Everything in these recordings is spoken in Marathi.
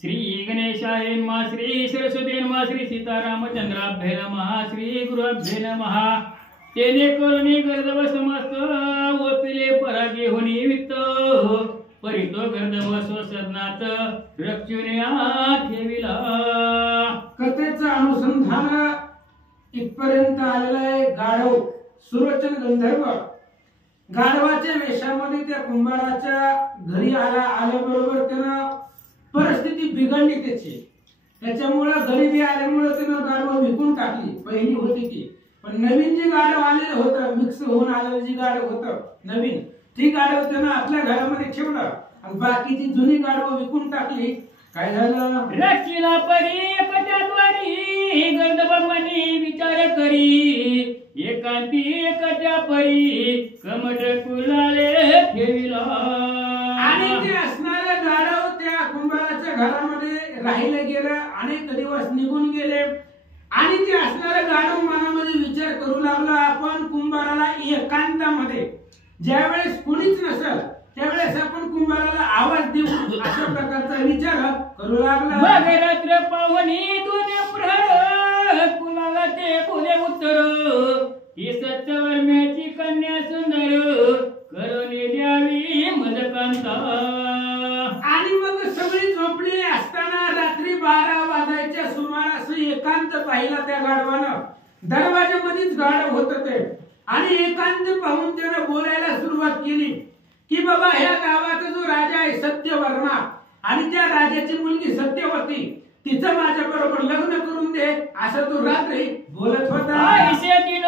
श्री गणेशाय नमः, श्री सरस्वती नमः, श्री सीतारामचंद्राभ्ये नमः, श्री गुरुभ्ये नमः। तेने करुणी गर्दव समस्त ओपिले परागे होनी वित्त परितो गर्दव स्वसदनात रक्षुन्या ठेविला। कथेचा अनुसंधान इथपर्यंत आलेला आहे। गाढव सुरोचन गंधर्व गाढवाच्या वेशामध्ये त्या कुंभाराच्या घरी आल्याबरोबर त्यानं परिस्थिती बिघडली त्याच्यामुळे गरिबी आल्यामुळे त्यानं गाढव विकून टाकली। पहिली होती ती, पण नवीन जी गाढव आलेलं होतं, मिक्स होऊन आलेलं जी गाढव होतं नवीन, ती गाढव त्यानं आपल्या घरामध्ये ठेवलं आणि बाकीची जुनी गाढव विकून टाकली। काय झालं? रचिला परी एकट्याद्वारी गर्दभमनी विचार करी एकांती एकट्या परी कमट कुलाले ठेविला। आणि ते असणारे गाढव त्या कुंभाराच्या घरामध्ये राहिले गेले, अनेक दिवस निघून गेले आणि ते असणारे गाढव मनामध्ये विचार करू लागला, आपण कुंभाराला एकांतामध्ये ज्यावेळेस कोणीच नसेल त्यावेळेस आपण कुंभाराला आवाज देऊ अशा प्रकारचा विचार करू लागला। मग रात्र पावनी दोन प्रहर कुणाला ते बोले उत्तर ही सत्यवर्म्याची कन्या सुंदर करुणी द्यावी मदकांता। आणि मग सगळी झोपली असताना रात्री 12 वाजायच्या सुमारास एकांत पाहिला त्या गाढवानं। दरवाजामध्येच गाढव होत ते आणि एकांत पाहून त्याने बोलायला सुरुवात केली की बाबा ह्या गावाचा जो राजा आहे सत्यवर्मा आणि त्या राजाची मुलगी सत्यवती, तिचं माझ्या बरोबर लग्न करून दे असं तो रात्री बोलत होता। ऐसे दिन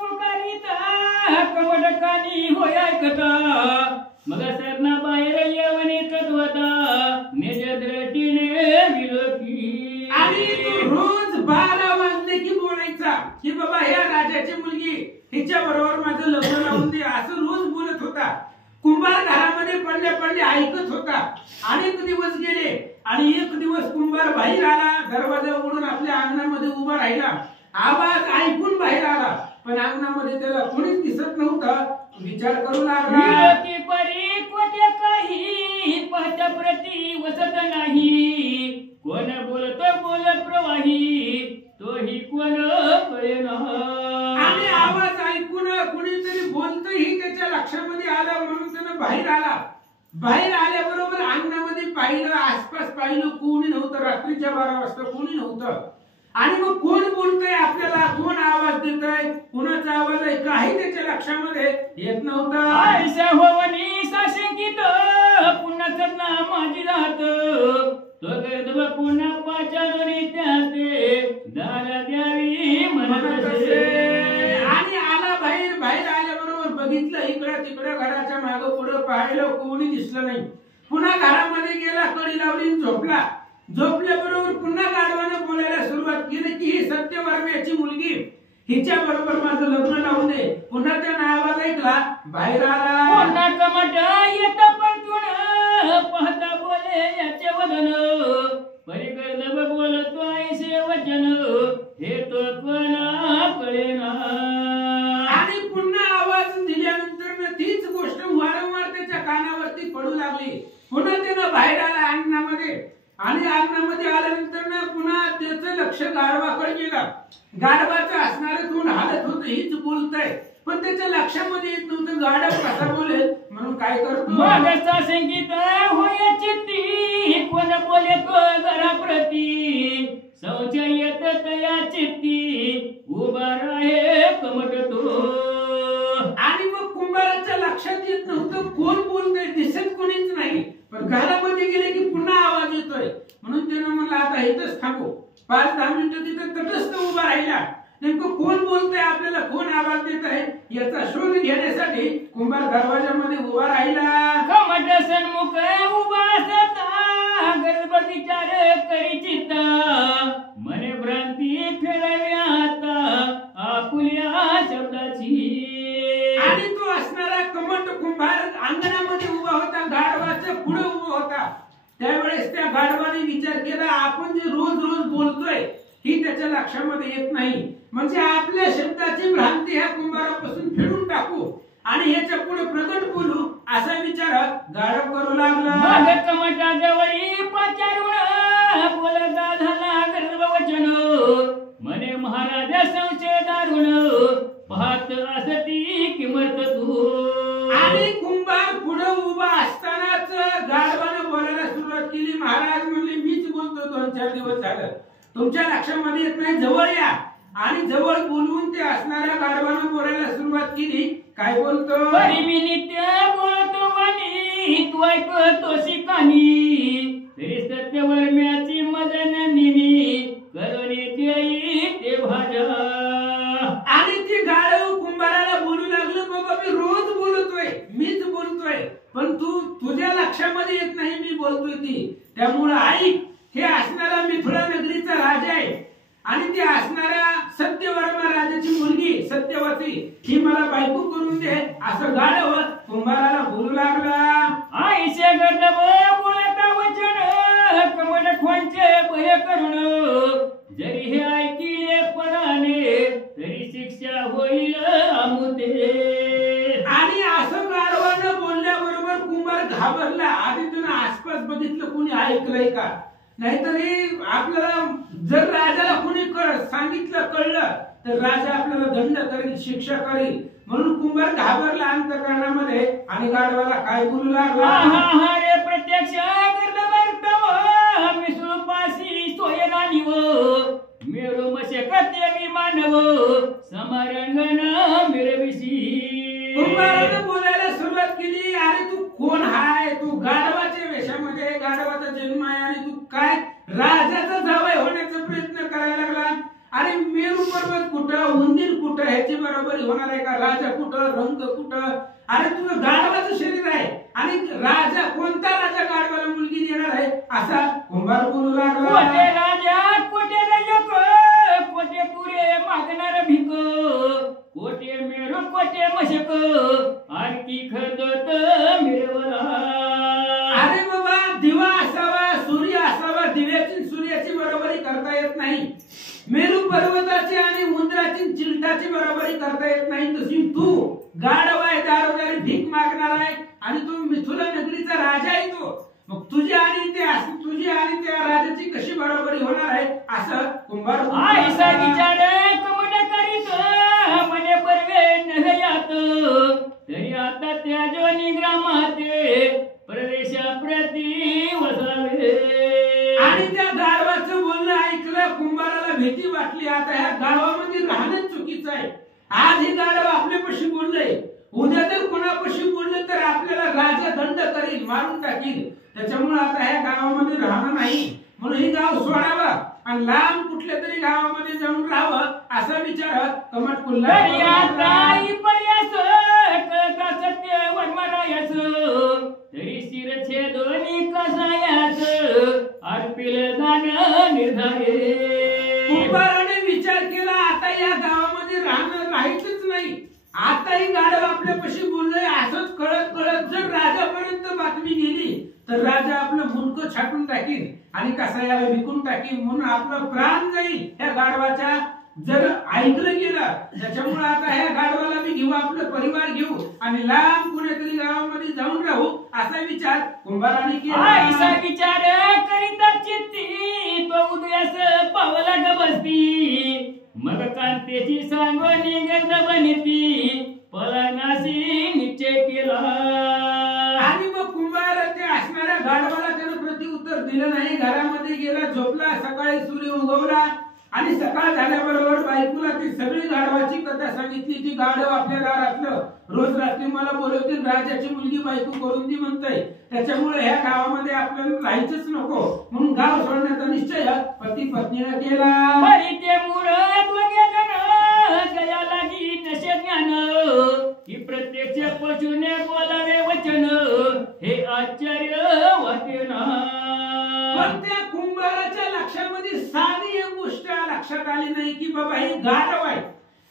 पुकारिता कवडकानी होय ऐकता मग सरना बाहेर येवणी तत्वता निज दृष्टीने विलोकी। आणि तो रोज 12 वाजले की बोलायचा की बाबा ह्या राजाची मुलगी हिच्या बरोबर माझं लग्न लावून दे असं रोज बोलत होता। कुंभार घरामध्ये पडले पडले ऐकत होता। अनेक दिवस गेले आणि एक दिवस कुंभार बाहेर आला, दरवाजा उघडून आपल्या अंगणामध्ये उभा राहिला, आवाज ऐकून बाहेर आला पण अंगणामध्ये त्याला कोणीच दिसत नव्हतं। विचार करू लागला की परी कोटे काही पहत्या प्रती वसत नाही, कोण बोलतो बोल प्रवाही तोही कोण कळेना। आणि आवाज ऐकून कोणीतरी बोलतही त्याच्या लक्षामध्ये आलं म्हणून त्यानं बाहेर आला। बाहेर आल्याबरोबर अंगणामध्ये पाहिलं, आसपास पाहिलं, कोणी नव्हतं। रात्रीच्या 12 वाजता कोणी नव्हतं आणि मग कोण बोलतंय आपल्याला, कोण आवाज देतंय, कोणाचा आवाज आहे काही त्याच्या लक्षामध्ये येत नव्हतं। ऐसा होवनी साशंकित पुन्हा सदना माझी जात तो गर्दभ पुन्हा पाचारोनी त्याते दारा द्यावी म्हणत असे। आणि आला बाहेर, बाहेर आल्याबरोबर बघितलं इकडं तिकडं घराच्या मागं पुढं पाहिलं, कोणी दिसलं नाही। पुन्हा घरामध्ये गेला, कडी लावली, झोपला। झोपल्याबरोबर पुन्हा गाढवानं बोलायला सुरुवात केली की ही सत्यवर्म्याची मुलगी हिच्या बरोबर माझं लग्न लावून दे। पुन्हा त्यानं आवाज ऐकला, बाहेर आला। पुन्हा कमट येत परतून पाहता बोले याचे वदन परी गर्दभ बोलतो ऐसे वचन हे तो कोणा कळेना। आणि पुन्हा आवाज दिल्यानंतर तीच गोष्ट वारंवार त्याच्या कानावरती पडू लागली। पुन्हा त्यानं बाहेर आला अंगणामध्ये आणि अंगणामध्ये आल्यानंतर पुन्हा त्याचं लक्ष गाढवाकडे गेलं। गाढवाचं असणारे तोंड हालत होतं, हीच बोलतंय पण त्याच्या लक्षामध्ये येत नव्हतं गाढव कसा बोलेल म्हणून काय करतो। मगचा संगीत होय चित्ती कोण बोले तो घराप्रती संशय येत तया चित्ती उभा राहे कमट तो। आणि मग कुंभाराच्या लक्षात येत नव्हतं कोण बोलतंय, दिसत कोणीच नाही, पण घरामध्ये गेले की पुन्हा आवाज येतोय म्हणून त्यानं म्हणलं आता इथंच थांबू। 5-10 मिनिटं तिथं तटस्थ उभा राहिला, नेमकं कोण बोलतंय आपल्याला, कोण आवाज देत आहे याचा शोध घेण्यासाठी कुंभार दरवाजामध्ये उभा राहिला। कमट सन्मुख उभा असता गर्भ विचार करी चित्ता मने भ्रांती फेडावी आता आपुल्या शब्दाची। आणि तो असणारा कमट कुंभार अंगणामध्ये उभा होता, गाढवाच्या पुढे उभा होता। त्यावेळेस त्या गाढवाने विचार केला आपण जे रोज रोज बोलतोय ही त्याच्या लक्षामध्ये येत नाही, म्हणजे आपल्या शब्दाची भ्रांती ह्या कुंभारापासून फेडून टाकू आणि ह्याच्या पुढे प्रगट बोलू असा विचार गाढव करू लागला। मग कमटाजवळी पाचारून बोलता झाला गर्भ वचन म्हणे महाराजा संशय दारुण पाहत असती किमर्थ तू. आणि कुंभार पुढे उभा असतानाच गाढवानं बोलायला सुरुवात केली. महाराज म्हणले मीच बोलतो 2-4 दिवस झालं, तुमच्या लक्षामध्ये येत नाही, जवळ या. आणि जवळ बोलवून ते असणाऱ्या गाढवानं बोलायला सुरुवात केली. काय बोलतो? परी मी नित्य बोलतो वाणी तू ऐकतोसी कानी तरी सत्यवर्म्याची मदन निनी करुणी देई ते भाजा. आणि ती गाढव कुंभाराला बोलू लागलं बाबा मी रोज बोलतोय, मीच बोलतोय, पण तुझ्या लक्षामध्ये येत नाही मी बोलतोय ती. त्यामुळे ऐक, हे असणारा मिथिला नगरीचा राजा आहे आणि ती असणाऱ्या सत्यवर्मा राजाची मुलगी सत्यवती ही मला बायको करून दे असं गाढव कुंभाराला बोलू लागला. आईचे गर्दभ बोलता वचन कमल खोंचे भय करुण जरी हे ऐकिले पडाने तरी शिक्षा होईल आमुते. आणि असं गाढवानं बोलल्याबरोबर कुंभार घाबरला. आधी त्यानं आसपास बघितलं कुणी ऐकलंय का, नाहीतरी आपल्याला जर राजाला कुणी सांगितलं कळलं तर राजा आपल्याला दंड करेल, शिक्षा करेल. म्हणून कुंभार घाबरला अंतकरणामध्ये आणि गाढवाला काय बोलू लागला? रे प्रत्यक्ष मिसळपासी सोयरानिव मेरू मसे कत्य विमानव समरंगण मिरविसी. कुंभारानं बोलायला सुरुवात केली. अरे तू कोण हाय? तू गाढवाच्या वेशामध्ये, गाढवाचा जन्म आहे आणि तू काय राजाचा जावई होण्याचा प्रयत्न करायला लागला. अरे मेरू पर्वत कुठं, उंदीर कुठं, ह्याची बरोबरी होणार आहे का? राजा कुठं, रंग कुठं? अरे तुझं गाढवाचं शरीर आहे आणि राजा, कोणता राजा गाढवाला मुलगी देणार आहे असा कुंभार बोलू लागला. कोटे राजा कोटे रजक कोटे तुरे मागणार भिक कोटे मेरू कोटे मशक आणखी खदत मिरवला. अरे बाबा दिवा असावा, सूर्य असावा, दिव्याची सूर्याची बरोबरी करता येत नाही. मेरू पर्वताची आणि उंदराची चिलटाची बरोबरी करता येत नाही. तशी तू गाढव आहे, दारोदारी भीक मागणार आहे आणि तू मिथिला नगरीचा राजा आहे. तो मग तुझी आणि त्या राजाची कशी बरोबरी होणार आहे असं कुंभार आईसा विचार कमट करीत मने परवे नहयात तरी आता त्या जोनी ग्रामाते प्रदेशा प्रति वसावे. आणि त्या गाढवाचं बोलणं ऐकलं कुंभाराला भीती वाटली. आता ह्या गावामध्ये राहणं चुकीचं आहे. आज हे गाढव आपल्यापाशी बोललंय, उद्या जर कोणापाशी बोललं तर आपल्याला राजा दंड करेल, मारून टाकील. त्याच्यामुळे आता ह्या गावामध्ये राहणं नाही, म्हणून हे गाव सोडावं आणि लांब कुठल्या तरी गावामध्ये जाऊन राहावं असा विचार कमट कुल्ला. सत्य वर्मरायाच तरी शिरछे दोन्ही कसायाच अर्पिल दान निर्धारे. कुंभाराने विचार केला आता या गावामध्ये राहणं राहायचंच नाही. आताही गाढव आपल्यापाशी बोललोय असंच कळत कळत जर राजापर्यंत बातमी गेली तर राजा आपलं मुंडकं छाटून टाकील आणि कसायाला विकून टाकील. म्हणून आपलं प्राण जाईल त्या गाढवाच्या जर ऐकलं गेलं. त्याच्यामुळे आता ह्या गाढवाला मी घेऊ, आपलं परिवार घेऊ आणि लांब कुठेतरी गावामध्ये जाऊन राहू असा विचार कुंभाराने केला. विचार करीता चित्ती तो उदयास पावला ग बसती मग कांतेची सांगणी गर्द बनिती पलानाशी निश्चय केला. आणि मग कुंभार ते असणाऱ्या गाढवाला त्यानं प्रत्युत्तर दिलं नाही. घरामध्ये गेला, झोपला. सकाळी सूर्य उगवला आणि सकाळ झाल्याबरोबर बायकोला ती सगळी गाढवाची कथा सांगितली. ती गाढव आपल्या दारातलं रोज रात्री मला बोलवतील, राजाची मुलगी बायको करून दी म्हणतोय. त्याच्यामुळे ह्या गावामध्ये आपल्याला राहायचंच नको म्हणून गाव सोडण्याचा निश्चय पती पत्नीने केला. गया लागी नशे ज्ञान ही प्रत्यक्ष पशुने बोलावे वचन हे आश्चर्य वाटे ना. पण त्या कुंभाराच्या लक्षामध्ये साधी एक गोष्ट लक्षात आली नाही की बाबा हे गाढव आहे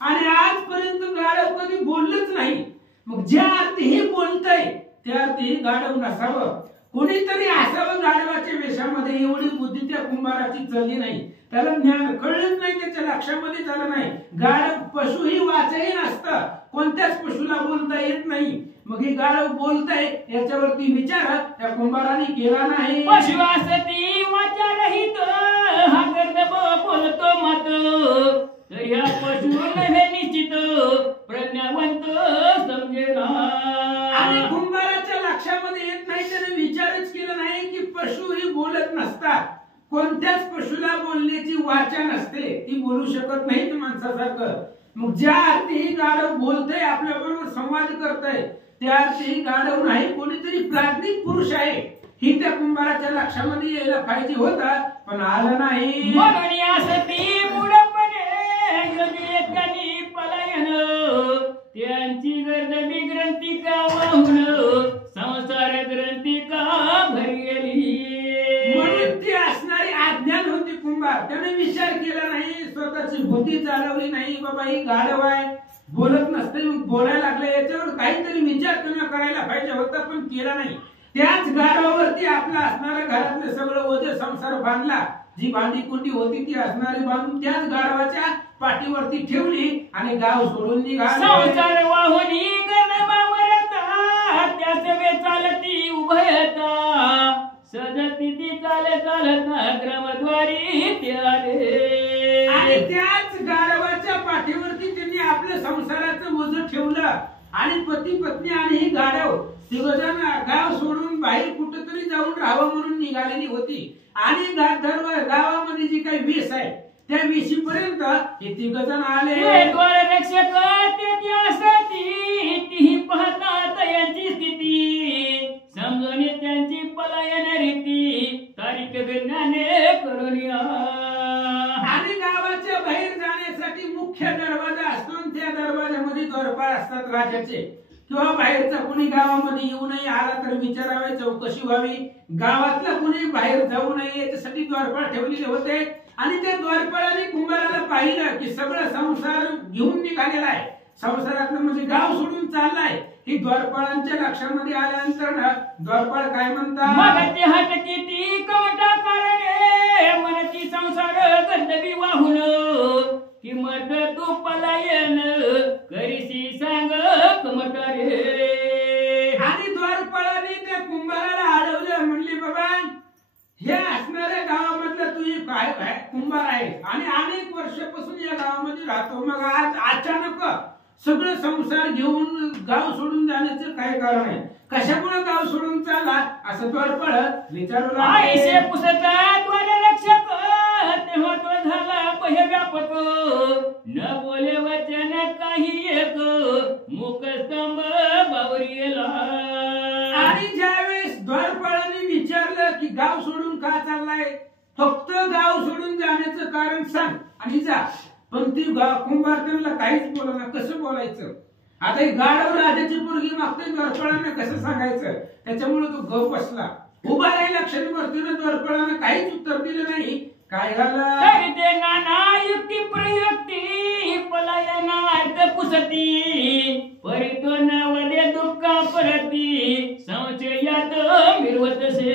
आणि आजपर्यंत गाढव कधी बोललंच नाही. मग ज्या अर्थी हे बोलतय त्या अर्थी गाढव नसावं, कोणीतरी असावं गाढवाच्या वेशामध्ये. एवढी बुद्धी त्या कुंभाराची चालली नाही, त्याला ज्ञान कळलंच नाही, त्याच्या लक्षामध्ये झालं नाही. गाढव पशुही वाचही नसतं, कोणत्याच पशुला बोलता येत नाही. मग हे गाढव बोलतय याच्यावरती विचार त्या कुंभाराने केला नाही. पशु असती वाचा रहित पशुही बोलत नसतात, कोणत्याच पशुला बोलण्याची वाचा नसते, ती बोलू शकत नाही माणसासारखं. मग ज्या अर्थी गाढव बोलतय, आपल्या बरोबर संवाद करतय, त्या अर्थी गाढव नाही, कोणीतरी प्राज्ञिक पुरुष आहे, ही त्या कुंभाराच्या लक्षामध्ये यायला पाहिजे होता, पण आलं नाही. म्हणून यासाठी पुढपणे योजले त्यांनी पलायन, त्यांची गर्द ग्रंथी का वाहून, संसार ग्रंथी का भरी गेली. म्हणून ती असणारी अज्ञान होती कुंभार, त्याने विचार केला नाही, स्वतःची बुद्धी चालवली नाही. बाबा ही गाढव आहे, बोलत नसते, मग बोलायला लागले, याच्यावर काहीतरी विचार तुम्ही करायला पाहिजे होता, पण केला नाही. त्याच गाढवावरती आपला असणाऱ्या घरातले सगळं ओझे संसार बांधला, जी भांडी कुंडी होती ती असणारी बांधून त्याच गाढवाच्या पाठीवरती ठेवली आणि गाव सोडून निघाले. संसार वाहुनी गणमावरता, त्या सवे चालती उभयता, सजती ती चालता ग्रामद्वारी ते आले. आणि त्याच गाढवाच्या पाठीवरती त्यांनी आपल्या संसाराचं ओझं ठेवलं आणि पती पत्नी आणि ही गाढव तिघजण गाव सोडून बाहेर कुठेतरी जाऊन राहावं म्हणून निघालेली होती. आणि गावामध्ये जी काही वेश आहे त्या वेशीपर्यंत हे तिघजण आले. रक्षक तीही पाहतात यांची स्थिती, समजून त्यांची पलायन रीती, तारीख गण्याने करून या. आणि गावाच्या बाहेर जाण्यासाठी मुख्य दरवाजा असतो, त्या दरवाजामध्ये द्वारपाळ असतात राजाचे, किंवा बाहेरचा कुणी गावामध्ये येऊ नये, आला तर विचारावे, चौकशी व्हावी, गावातला कुणी बाहेर जाऊ नये याच्यासाठी द्वारपाळ ठेवलेले होते. आणि त्या द्वारपाळाने कुंभाराला पाहिलं की सगळं संसार घेऊन निघालेला आहे, संसारातलं म्हणजे गाव सोडून चाललाय. ही द्वारपाळांच्या लक्षामध्ये आल्यानंतर द्वारपाळ काय म्हणतात, मगती हटकी ती कवटा कारणे, मनती संसार गंधवी वाहून, किंमत तू पलायन करीसी सांग कमटारे. आणि द्वारपाळाने त्या कुंभाराला अडवलं, म्हणले बाबा हे असणाऱ्या गावामधलं तू काय कुंभार आहे आणि अनेक वर्षापासून या गावामध्ये राहतो, मग आज अचानक सगळं संसार घेऊन गाव सोडून जाण्याचं काय कारण आहे, कशामुळे गाव सोडून चालला, असं द्वारपाळ विचारू लागले. रक्षक तेव्हा तो झाला भय व्यापक, न बोले वचन काही एक, मुखस्तंभ बावरीला. आणि ज्यावेळेस द्वारपाळाने विचारलं की गाव सोडून का चाललाय, फक्त गाव सोडून जाण्याचं कारण सांग आणि जा, पण ती कुंभार त्यांना काहीच बोलना. कसं बोलायचं, आता ही गाढव राजाची पोरगी मागते, द्वारपाळांना कसं सांगायचं, त्याच्यामुळे तो गप बसला, उभा राहिला. क्षणभर द्वारपाळांना काहीच उत्तर दिलं नाही. काय झालं, ते नाना युक्ती प्रयुक्ती पलायनार्थ पुसती, परितो नवदे दुःखा परती, संशयात मिरवतसे.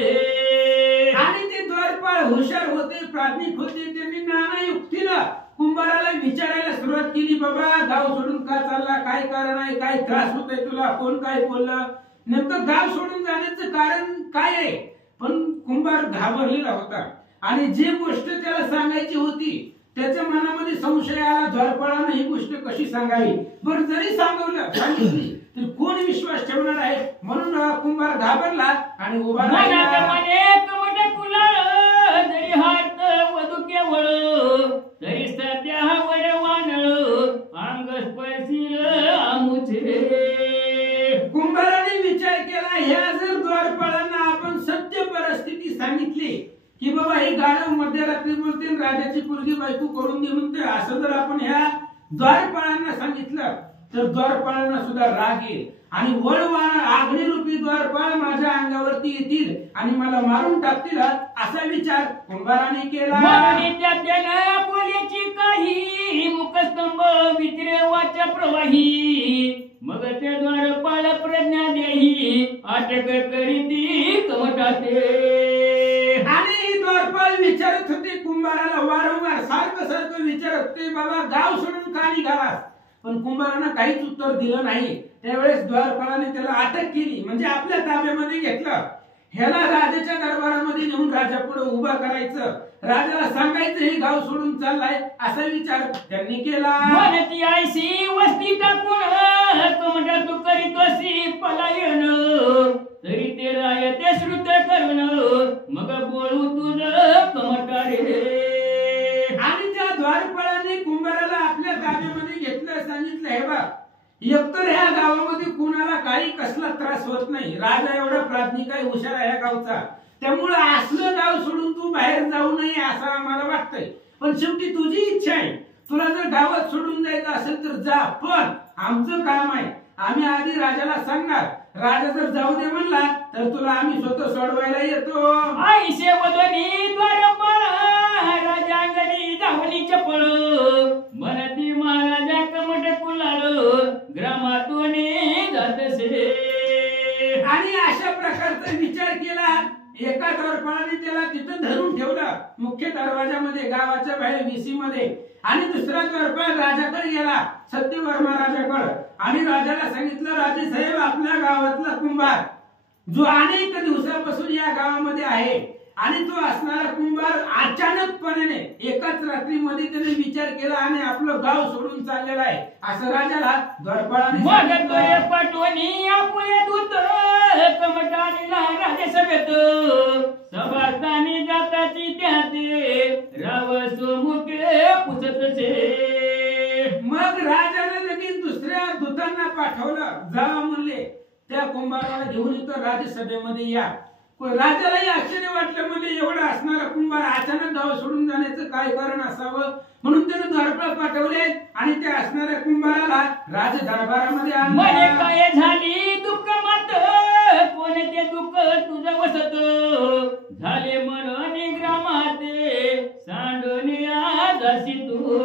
आणि ते द्वारपाळ हुशार होते, प्राज्ञिक होते, त्यांनी नाना युक्तीला कुंभाराला विचारायला सुरुवात केली. बाबा गाव सोडून का चालला, काय कारण आहे, काय त्रास होतोय तुला, कोण काय बोललं, नेमकं गाव सोडून जाण्याचं कारण काय आहे. पण कुंभार घाबरलेला होता आणि जी गोष्ट त्याला सांगायची होती त्याच्या मनामध्ये संशय आला, द्वारपाळाने ही गोष्ट कशी सांगावी, बरं जरी सांगितली तर कोण विश्वास ठेवणार आहे, म्हणून कुंभार घाबरला आणि उभा राहिला. जरी हात वधू केवळ, तरी सध्या वरवान अंग स्पर्शील आमुचे. कुंभाराने विचार केला, ह्या जर द्वारपाळांना आपण सत्य परिस्थिती सांगितली की बाबा ही गाढव मध्यरात्री बोलते, राजाची पोरगी बायको करून दे म्हणते, असं जर आपण ह्या द्वारपाळांना सांगितलं तर द्वारपाळांना सुद्धा राग येईल आणि वळवाना अग्निरूपी द्वारपाळ माझ्या अंगावरती येतील आणि मला मारून टाकतील, असा विचार कुंभाराने केला. बोलायची काही मुखस्तंभ विचिरे वाचा प्रवाही, मग ते द्वारपाळ प्रज्ञा देही, अटक करीती कमटाते. आणि द्वारपाळ विचारत होते कुंभाराला, वारंवार सारखं विचारत होते, बाबा गाव सोडून का निघालास, पण कुंभारानं काहीच उत्तर दिलं नाही. त्यावेळेस द्वारपाळाने त्याला अटक केली, म्हणजे आपल्या ताब्यामध्ये घेतलं. ह्याला राजाच्या दरबारामध्ये नेऊन राजा पुढे उभा करायचं, राजाला सांगायचं हे गाव सोडून चाललाय असा विचार त्यांनी केला. म्हणती आयशी वस्ती टाकून कमटा तू करीतोसी पलायन, तरी ते राय ते श्रुत करून मग बोलू तुझं कमटा रे. आणि त्या द्वारपाळाने कुंभाराला आपल्या ताब्यामध्ये घेतलं, सांगितलं हे बा एकतर ह्या गावामध्ये कुणाला काही कसला त्रास होत नाही, राजा एवढा प्राज्ञिक आहे, हुशार आहे ह्या गावचा, त्यामुळे असलं गाव सोडून तू बाहेर जाऊ नये असं आम्हाला वाटतंय. पण शेवटी तुझी इच्छा आहे, तुला जर गावात सोडून जायचं असेल तर जा, पण आमचं काम आहे, आम्ही आधी राजाला सांगणार, राजा जर जाऊ दे म्हणला तर तुला आम्ही स्वतः सोडवायला येतो. आईशे वदनी द्वारपाळा राजांगणी धावली चपळ, म्हणती महाराजा कमट कुलाल ग्रामातून जातसे. आणि अशा प्रकारचा विचार केला. एका द्वारपाळाने त्याला तिथं धरून ठेवलं मुख्य दरवाजामध्ये गावाच्या बाहेर विसी मध्ये, आणि दुसरा द्वारपाळ राजाकडे गेला, सत्यवर्मा राजाकडे, आणि राजाला सांगितलं राजे साहेब आपल्या गावातला कुंभार जो अनेक दिवसापासून या गावामध्ये आहे आणि तो असणारा कुंभार अचानकपणे एकाच रात्रीमध्ये त्याने विचार केला आणि आपलं गाव सोडून चाललेला आहे असं राजाला द्वारपाळाने सांगितलं. पाठवणी आपुले दूत कमटानीला राजसभेत, सभास्थानी जाताची त्याते रावस मुके पुसतसे. मग राजाने लगेच दुसऱ्या दूतांना पाठवलं, जा म्हणले त्या कुंभाराला घेऊन येतो राजसभेमध्ये या. राजालाही आश्चर्य वाटलं, म्हणजे एवढा असणारा कुंभार अचानक गाव सोडून जाण्याचं काय कारण असावं, म्हणून त्याने द्वारपाळ पाठवले आणि त्या असणाऱ्या कुंभाराला राज दरबारामध्ये आणलं. म्हणे काय झाली दुःख मात, कोण ते दुःख तुझं वसत, झाले म्हणून ग्रामाते सांडूनिया जासी तू.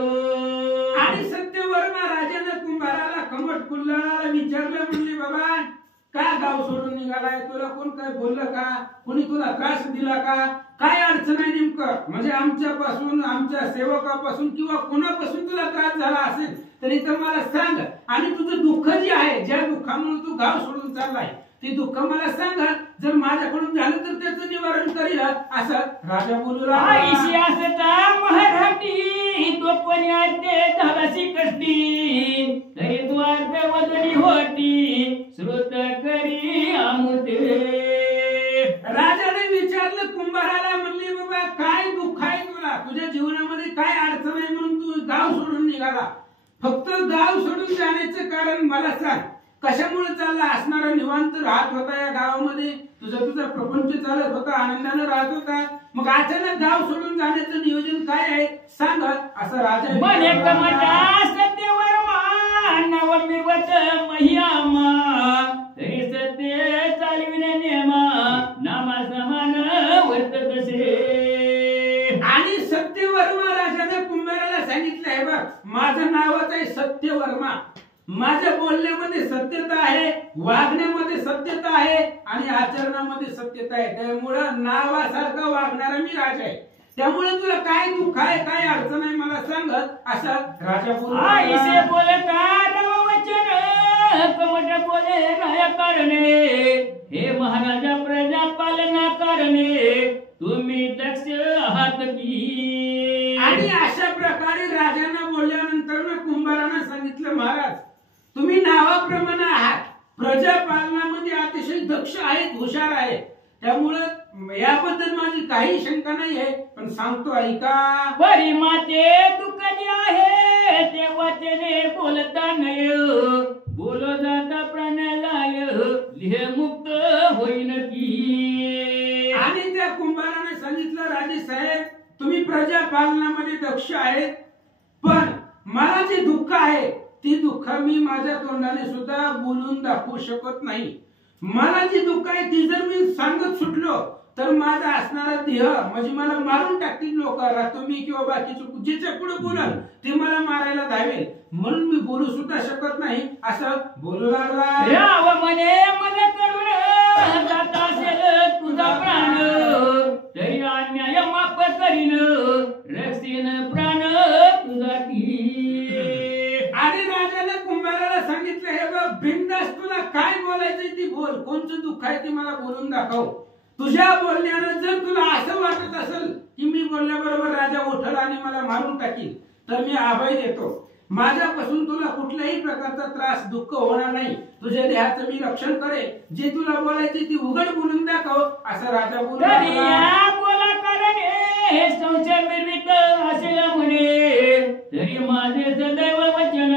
आणि सत्यवर्मा राजाने कुंभाराला कमट कुल्लाला विचारलं, म्हणले बाबा का गाव सोडून निघालाय, तुला कोण काय बोललं का, कोणी तुला त्रास दिला का, काय अडचण आहे नेमकं, म्हणजे आमच्यापासून आमच्या सेवकापासून किंवा कोणापासून तुला त्रास झाला असेल तरी तर मला सांग, आणि तुझं दुःख जे आहे ज्या दुःखामुळे तू गाव सोडून चाललाय ते दुःख मला सांग, जर माझ्याकडून झालं तर त्याचं निवारण करील असं राजा बोलू लागला. मराठी तो कोणी अर्धे झालाशी कष्टी, तरी तू अर्ध वदनी होती श्रुत करी आमुते. राजाने विचारलं कुंभाराला, म्हणले बाबा काय दुःख आहे तुला, तुझ्या जीवनामध्ये काय अडचण आहे म्हणून तू गाव सोडून निघाला, फक्त गाव सोडून जाण्याचं कारण मला सांग, कशामुळे चालला असणारा, निवांत राहत होता या गावामध्ये, तुझा प्रपंच चालत होता, आनंदाने राहत होता, मग अचानक गाव सोडून जाण्याचं नियोजन काय आहे सांग असं राजा म्हणे. कमटा सत्यवर्मा नाव मिळवत महियामा, तरी सत्य चालविणे नियमा नामा समान वर्ततसे. आणि सत्यवर्मा राजाने कुंभाराला सांगितलं, आहे बघ माझं नावच आहे सत्यवर्मा, माझ्या बोलण्यामध्ये सत्यता आहे, वागण्यामध्ये सत्यता आहे आणि आचरणामध्ये सत्यता आहे, त्यामुळे नावासारखा वागणारा मी राजा आहे, त्यामुळे तुला काय दुःख आहे काय अडचण आहे मला सांग असा राजा बोलता वचन कमट बोले राया कारणे, हे महाराजा प्रजा पालना कारणे तुम्ही दक्ष आहात की. आणि अशा प्रकारे राजांना बोलल्यानंतर कुंभारानं सांगितलं, महाराज तुम्ही नावाप्रमाणे आहात, प्रजा पालनामध्ये अतिशय दक्ष आहेत, हुशार आहेत, त्यामुळे याबद्दल माझी काही शंका नाही आहे, पण सांगतो ऐका. परी माते दुःख जे आहे ते वाचने बोलता नाही, बोलो जाता प्राण्यालाय लिहे मुक्त होईन की. आणि त्या कुंभाराने सांगितलं, राजे साहेब तुम्ही प्रजा पालनामध्ये दक्ष आहेत, पण मला जे दुःख आहे ती दुःख मी माझ्या तोंडाने सुद्धा बोलून दाखवू शकत नाही. मला जी दुःख आहे ती जर मी सांगत सुटलो तर माझा असणारा देह म्हणजे मला मारून टाकतील लोक, तुम्ही किंवा बाकीचे जिच्या पुढे बोलाल ते मला मारायला धावेल, म्हणून मी बोलू सुद्धा शकत नाही असं बोलू लागला. राव म्हणे मला कडून जात असेल तुझा प्राण, तरी अन्याय माफ करीन रक्षीन प्राण तुझा की. आणि राजाने कुंभाराला सांगितलं, हे बघ बिनधास्त तुला काय बोलायचंय ती बोल, कोणतं दुःख आहे ते मला बोलून दाखव. तुझ्या बोलण्यानं जर तुला असं वाटत असेल की मी बोलल्याबरोबर राजा उठल आणि मला मारून टाकील, तर मी अभय देतो. माझ्यापासून तुला कुठल्याही प्रकारचा त्रास दुःख होणार नाही. तुझ्या देहाचं मी रक्षण करेन. जे तुला बोलायचे ती उघड बोलून दाखव, असं राजा बोलला. बोला कारण हे संशय निर्मित असेल म्हणे, तरी माझे सदैव वचन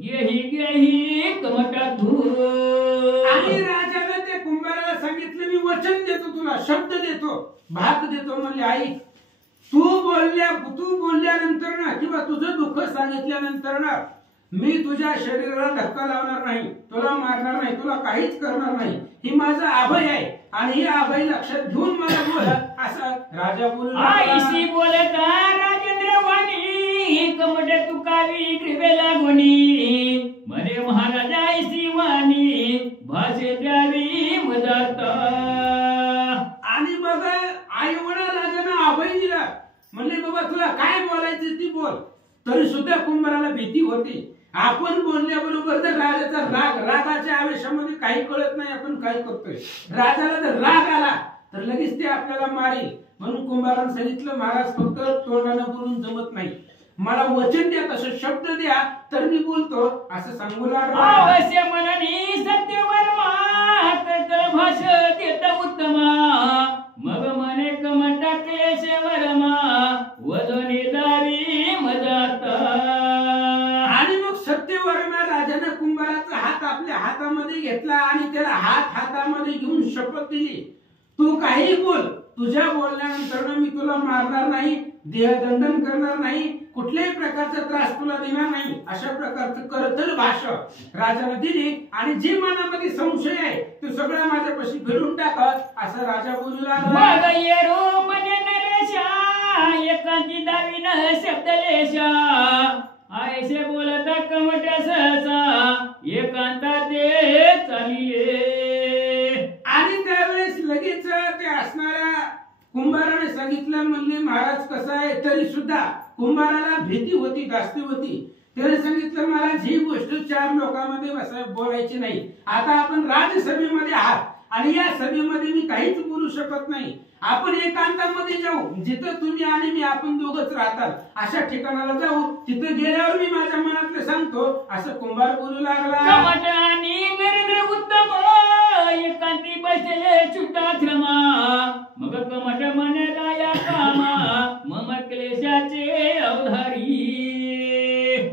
घेही कमटातून. आणि राजाने त्या कुंभाराला सांगितलं, मी वचन देतो तुला, शब्द देतो, भात देतो. म्हणले आई, तू बोलल्यानंतर ना किंवा तुझं दुःख सांगितल्यानंतर ना मी तुझ्या शरीराला धक्का लावणार नाही, तुला मारणार नाही, तुला काहीच करणार नाही. ही माझं अभय आहे आणि हे अभय लक्षात घेऊन मला बोल, असं राजा बोलला. आईशी बोलता राजेंद्र वाणी, कमट तुकावी कृपेला गुणी, म्हणे महाराजा आईशी वाणी, भाषे द्यावी मदाता. आणि मग आई वडा राजाने अभय दिला. म्हणले बाबा तुला काय बोलायचं ती बोल. तरी सुद्धा कुंभाराला भीती होती. आपण बोलल्याबरोबर जर राजाचा रागाच्या आवेशामध्ये काही कळत नाही आपण काय करतोय, राजाला जर राग आला तर लगेच ते आपल्याला मारेल. म्हणून कुंभाराने सांगितलं, महाराज फक्त तोंडानं बोलून जमत नाही, मला वचन द्या, तसं शब्द द्या तर मी बोलतो, असं सांगू लागला. अवश्य मननी सत्यवर्मा, तर भाषा देत उत्तमा, मग मने कमटा केशवरमा, वदनी दावी मदाता. आणि मग सत्यवर्मा राजाने कुंभाराचा हात आपल्या हातामध्ये घेतला आणि त्याला हातामध्ये घेऊन शपथ दिली, तू काही बोल, तुझ्या बोलण्यानंतर मी तुला मारणार नाही, देहदंडन करणार नाही, कुठल्याही प्रकारचा त्रास तुला देणार नाही, अशा प्रकारचं करतल भाषा राजाने दिली. आणि जे मनामध्ये संशय आहे तो सगळा माझ्यापाशी फिरून टाक, असं राजा बोलू लागला. एकांती दावी न शब्दलेशा, आयसे बोलता कमट सहसा, एकांता ते चालिये. आणि त्यावेळेस लगेच ते असणाऱ्या कुंभाराने सांगितलं. म्हणले महाराज कसं आहे, तरी सुद्धा कुंभाराला भीती होती, जास्ती होती. त्याने सांगितलं, मला ही गोष्ट 4 लोकांमध्ये बोलायची नाही. आता आपण राजसभेमध्ये आहात आणि या सभेमध्ये मी काहीच बोलू शकत नाही. आपण एकांतामध्ये जाऊ, जिथं तुम्ही आणि मी आपण दोघच राहतात अशा ठिकाणाला जाऊ, तिथे गेल्यावर मी माझ्या मनातलं सांगतो, असं कुंभार बोलू लागला. कमट आणि नरेंद्र उत्तम, एकांती बसले छुटाश्रमा, मग कमट म्हणे राया कामा, मम क्लेशाचे अवधारी.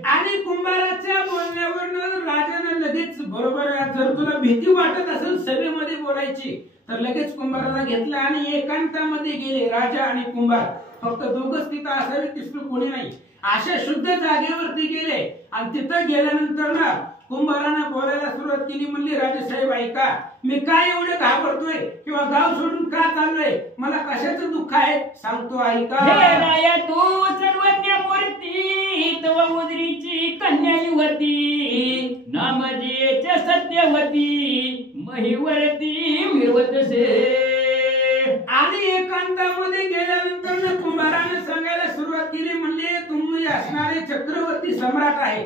आणि कुंभाराच्या बोलण्यावर राजाने लगेच, बरोबर जर तुला भीती वाटत असेल सभेमध्ये बोलायची, तर लगेच कुंभाराला घेतला आणि एकांतामध्ये गेले. राजा आणि कुंभार फक्त दोघच तिथं असावे, तिसरं कोणी नाही. अशा शुद्ध जागेवरती गेले आणि तिथं गेल्यानंतर ना कुंभारानं बोलायला सुरुवात केली. म्हणली, राजेसाहेब ऐका, मी काय एवढे घाबरतोय किंवा गाव सोडून का चाललोय, मला कशाचं दुःख आहे सांगतो, ऐका. हे राया तू सर्वज्ञ मूर्ती, तव उदरीची कन्या युवती, नामजेच्या सत्यवती, महिवरती मिरवतसे. आणि एकांतामध्ये गेल्यानंतर कुंभाराने सांगायला सुरुवात केली. म्हणले, तुम्ही असणारे चक्रवर्ती सम्राट आहे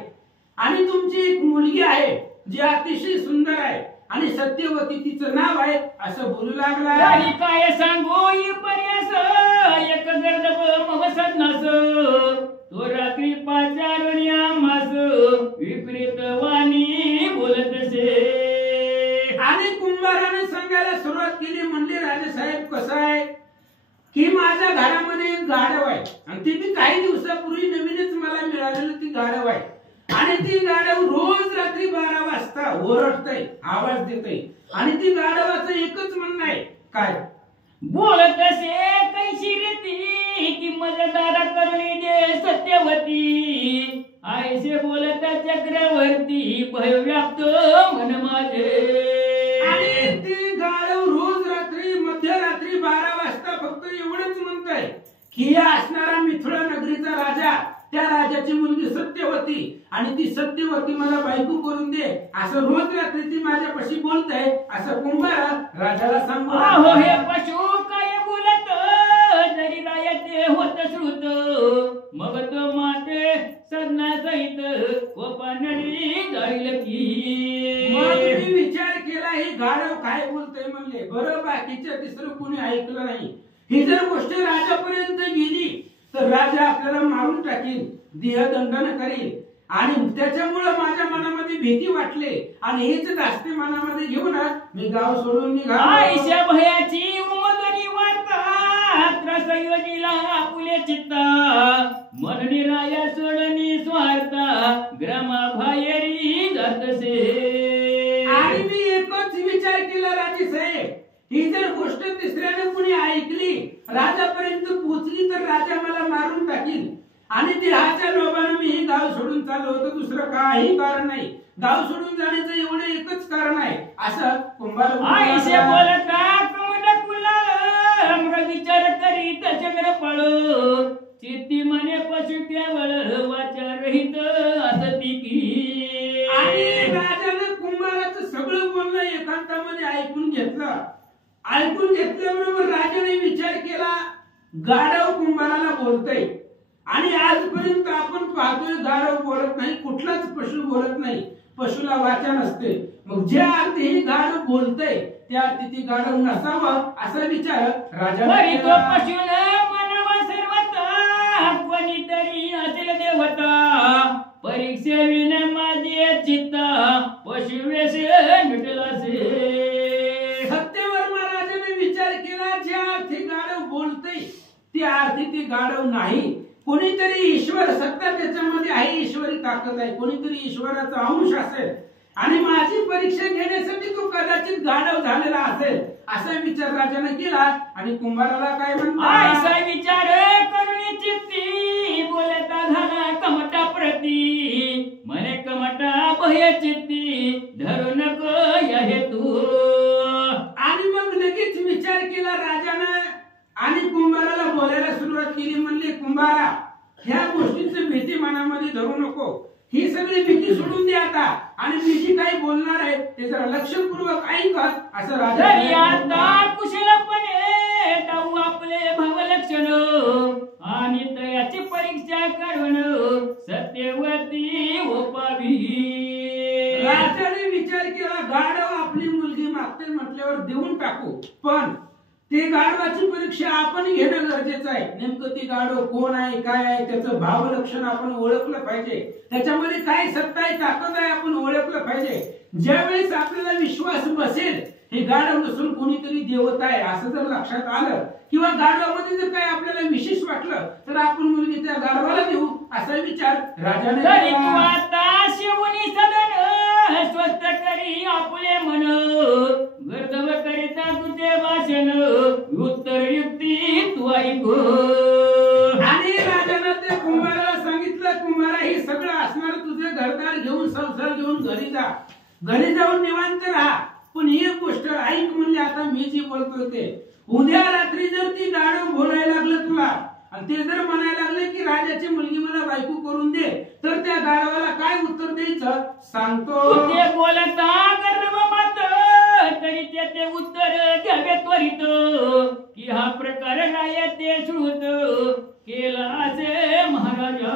आणि तुमची एक मुलगी आहे जी अतिशय सुंदर आहे आणि सत्यवती तिचं नाव आहे, असं बोलू लागला. काय सांगू पर्यास, एक गर्दप मम सन्नास, तो रात्री 5 मास, विपरीत वाणी बोलतसे. आणि कुंभाराने सांगायला सुरुवात केली. म्हणले, राजेसाहेब कसं आहे की माझ्या घरामध्ये एक गाढव आहे आणि ती बी काही दिवसापूर्वी नवीनच मला मिळालेलं ती गाढव आहे. आणि ती गाढव रोज रात्री 12 वाजता ओरडतय, आवाज देतय. आणि ती गाढवाचं एकच म्हणणं आहे, काय बोलतसे कैशी रीती, की मजदारा करुणी दे सत्यवती, आयसे बोलत चक्रवर्ती, भय व्याप्त मन माझे. आणि ती गाढव रोज रात्री मध्यरात्री 12 वाजता फक्त एवढंच म्हणतंय की या असणारा मिथिळा नगरीचा राजा, त्या राजाची मुलगी सत्यवती आणि ती सत्यवती मला बायको करून दे, असं रोज रात्री ती माझ्यापाशी बोलते, असं कुंभार राजाला सांगतो. अहो हे पशु काय बोलत, जरी रायाचे होत श्रुत, मग तो माते सन्ना सहित कोपानडी जाईल की. मग मी विचार केला, ही गाढव काय बोलतोय म्हणले. बरं बाकीच्या तिसरं कोणी ऐकलं नाही. ही जर गोष्ट राजापर्यंत गेली तर राजा आपल्याला मारून टाकील, देहदंडन करेल. आणि त्याच्यामुळे माझ्या मनामध्ये भीती वाटले आणि हेच दास्ते मनामध्ये घेऊनच मी गाव सोडून निघालो. आईशा भयाची उमदनी वार्ता त्रास योजीला आपुले चित्ता मननी राया सोडणी स्वार्था ग्रामा बाहेरी जातसे. आणि मी एकच विचार केला राजे साहेब, ही जर गोष्ट तिसऱ्याने कुणी ऐकली, राजापर्यंत पोहोचली तर राजा मला मारून टाकील. आणि देहाच्या लोभाने मी हे गाव सोडून चाललो होतो, दुसरं काही कारण नाही. गाव सोडून जाण्याचं एवढं एकच कारण आहे. असं कुंभार आईशे बोलता कमट कुलाल मग विचार करीत चक्र पळो चित्ती मने पशु केवळ वाचा रहित असती की. आणि राजाने कुंभाराचं सगळं बोलणं एकांतामध्ये ऐकून घेतलं. ऐकून घेतल्याबरोबर राजाने विचार केला, गाढव कुंभाराला बोलतय. आणि आजपर्यंत आपण पाहतोय गाढव बोलत नाही, कुठलाच पशु बोलत नाही, पशुला वाचा नसते. मग ज्या अर्थी ही गाढव बोलतय त्या अर्थी ती गाढव नसावं असा विचार राजाने तो पशुन मनवा सर्वता कोणीतरी असेल देवता परीक्षेविन माझे चित्ता पशुवेश मिटलासे. सत्यवर्मा महाराजाने विचार केला, ज्या अर्थी गाढव बोलतय त्या अर्थी ती गाढव नाही. कोणीतरी ईश्वर सत्ता त्याच्यामध्ये आहे, ईश्वरी ताकद आहे, कोणीतरी ईश्वराचा अंश असेल आणि माझी परीक्षा घेण्यासाठी तो कदाचित गाढव झालेला असेल असा विचार राजाने केला. आणि कुंभाराला काय म्हणतात, असा विचार करून चित्ती बोलता झाला कमटा प्रती मने कमटा भय चित्ती धरू नको या हेतू. आणि मग लगेच विचार केला राजाने आणि कुंभाराला बोलायला सुरुवात केली. म्हणले, कुंभारा, ह्या गोष्टीची भीती मनामध्ये धरू नको, ही सगळी भीती सोडून दे आता आणि मी जी काही बोलणार आहे ते जरा लक्षपूर्वक ऐकत. असं राजा आता कुशलपणे टाऊ आपले भावलक्षण आणि तयाची परीक्षा करून सत्यवती ओपावी. राजाने विचार केला, गाढव आपली मुलगी मागते म्हटल्यावर देऊन टाकू, पण ते गाढवाची परीक्षा आपण घेणं गरजेचं आहे. नेमकं ती गाढव कोण आहे, काय आहे, त्याचं भावलक्षण आपण ओळखलं पाहिजे, त्याच्यामध्ये काय सत्ता आहे, ताकद आहे, आपण ओळखलं पाहिजे. ज्यावेळेस आपल्याला विश्वास बसेल हे गाढव नसून कोणीतरी देवता आहे असं जर लक्षात आलं किंवा गाढवामध्ये जर काय आपल्याला विशेष वाटलं तर आपण मुलगी त्या गाढवाला देऊ असा विचार राजाने केला. स्वस्त करी आपले मन गर्दव करिता तुझे भाषण उत्तर युक्ती तू ऐकू. आणि राजाने त्या कुंभाराला सांगितलं, कुंभारा, हे सगळं असणार तुझे घरदार घेऊन संसार घेऊन घरी जा, घरी जाऊन निवांत राहा, पण एक गोष्ट ऐक. म्हणजे आता मी जी बोलतोय ते, उद्या रात्री जर ती गाढव बोलायला लागलं तुला आणि ते जर म्हणायला लागले की राजाची मुलगी मला बायको करून दे, तर त्या गाढवाला काय उत्तर द्यायचं सांगतो. ते बोलता गर्व मात तरी ते उत्तर द्यावे त्वरित की हा प्रकार नाही ते श्रुत केला असे महाराजा.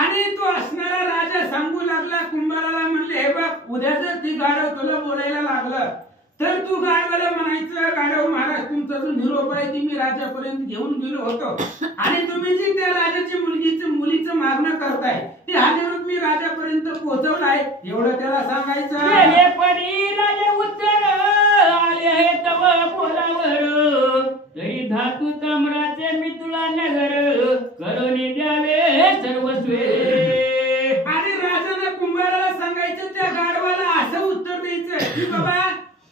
आणि तो असणारा राजा सांगू लागला कुंभाराला, म्हणले, हे बघ, उद्या जर ती गाढव तुला बोलायला लागलं तर तू गाढवाला म्हणायचं, गाढव महाराज, तुमचा जो निरोप आहे ती मी राजापर्यंत घेऊन गेलो होतो आणि तुम्ही जी त्या राजाची मुलीचं मागणं करताय ते हा निरोप मी राजापर्यंत पोहोचवलाय, एवढं त्याला सांगायचं. राजा उत्तर आले आहे तव बोलावर तरी धातू ताम्राचे मी तुला नगर करून द्यावे सर्वस्वे. आणि राजाने कुंभाराला सांगायचं, त्या गाढवाला असं उत्तर द्यायचं की बाबा,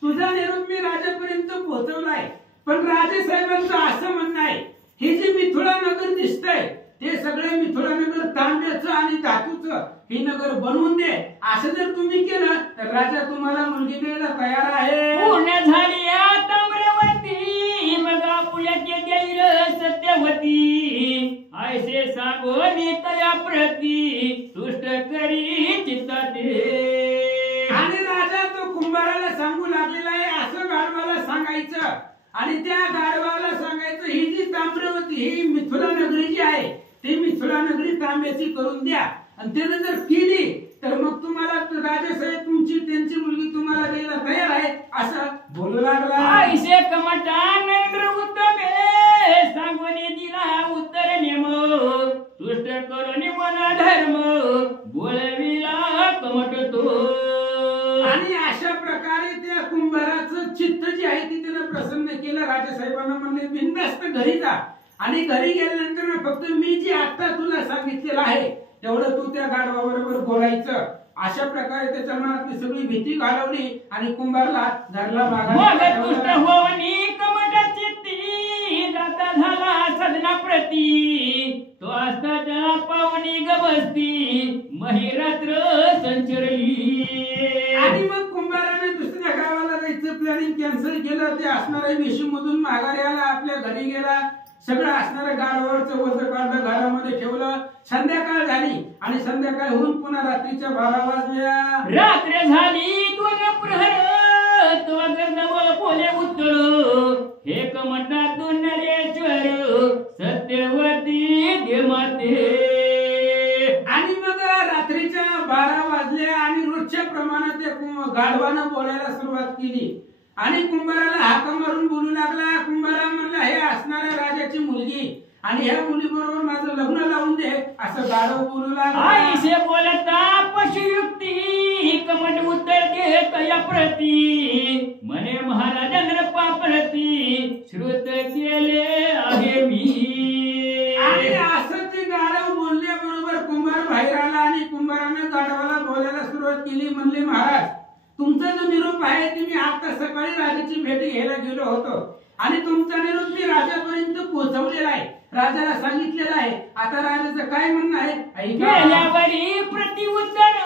तुझा निरोप मी राजापर्यंत पोहोचवलाय, पण राजे साहेबांचं असं म्हणणं आहे, हे जे मिथुळा नगर दिसतंय ते सगळे मिथुळा नगर तांब्याचं आणि धातूचं हे नगर बनवून दे. असं जर तुम्ही केलं तर राजा तुम्हाला मुलगी द्यायला तयार आहे. पूर्ण झाली ताम्रवती मग आपुल्याचे देईल सत्यवती ऐसे सांगोनी तया प्रती तुष्ट करी चित्ताते. आणि राजा तो कुंभाराला सांगू लागलेला आहे, असं गाढवाला सांगायचं आणि त्या गाढवाला सांगायचं, ही जी ताम्रवती ही मिथुला नगरी जी आहे ती मिथुला नगरी तांब्याची करून द्या आणि त्यानं जर केली तर मग तुम्हाला राजासाहेब तुमची त्यांची मुलगी तुम्हाला द्यायला तयार आहे असं बोलू लागला. आईसे कमटानंद्र उत्तमे सांगून दिला उत्तर नेम तुष्ट करून मना धर्म बोलविला कमट तो. आणि अशा प्रकारे त्या कुंभाराचं चित्त जे आहे ते त्यानं प्रसन्न केलं. राजासाहेबांना म्हणले बिनधास्त घरी जा आणि घरी गेल्यानंतर फक्त मी जे आता तुला सांगितलेलं आहे तेवढं तू त्या गाढवाबरोबर बोलायचं. अशा प्रकारे त्याच्या मनातली सगळी भीती घालवली आणि कुंभारला घरला मागा होवनी कमटा चित्ती दाता झाला सदना प्रती तो असता त्याला पावनी गबसती महिरात्र संचरली. आणि मग कुंभाराने दुसऱ्या गावाला जायचं प्लॅनिंग कॅन्सल केलं. ते असणाऱ्या वेशीमधून माघारी आला, आपल्या घरी गेला, सगळं असणाऱ्या गाढवावरचं वजन काढलं, घरामध्ये ठेवलं. संध्याकाळ झाली आणि संध्याकाळ होऊन पुन्हा रात्रीच्या 12 वाजल्या. रात्र झाली 2 प्रहर तो गर्दव बोले उत्तर हे कमटातून नरेश्वर सत्यवती देमाते. आणि मग रात्रीच्या 12 वाजल्या आणि रोजच्या प्रमाणात त्या गाढवानं बोलायला सुरुवात केली आणि कुंभाराला हाका मारून बोलू लागला. कुंभारा म्हणला हे असणाऱ्या राजाची मुलगी आणि ह्या मुलीबरोबर माझं लग्न लावून दे असं गाढव बोलू लागला. आईसे बोलता पशुयुक्ती कमट उत्तर देत या प्रती म्हणे महाराजांना पाप्रती श्रुत केले आहे मी. आणि असं ते गाढव बोलल्याबरोबर कुंभार बाहेर आला आणि कुंभारानं गाढवाला बोलायला सुरुवात केली. म्हणले महाराज तुमचा जो निरोप आहे ते मी आता सकाळी राजाची भेट घ्यायला गेलो होतो आणि तुमचा निरोप मी राजापर्यंत पोहोचवलेला आहे, राजाला सांगितलेला आहे. आता राजाचं काय म्हणणं आहे ऐकल्यावरी प्रत्युत्तर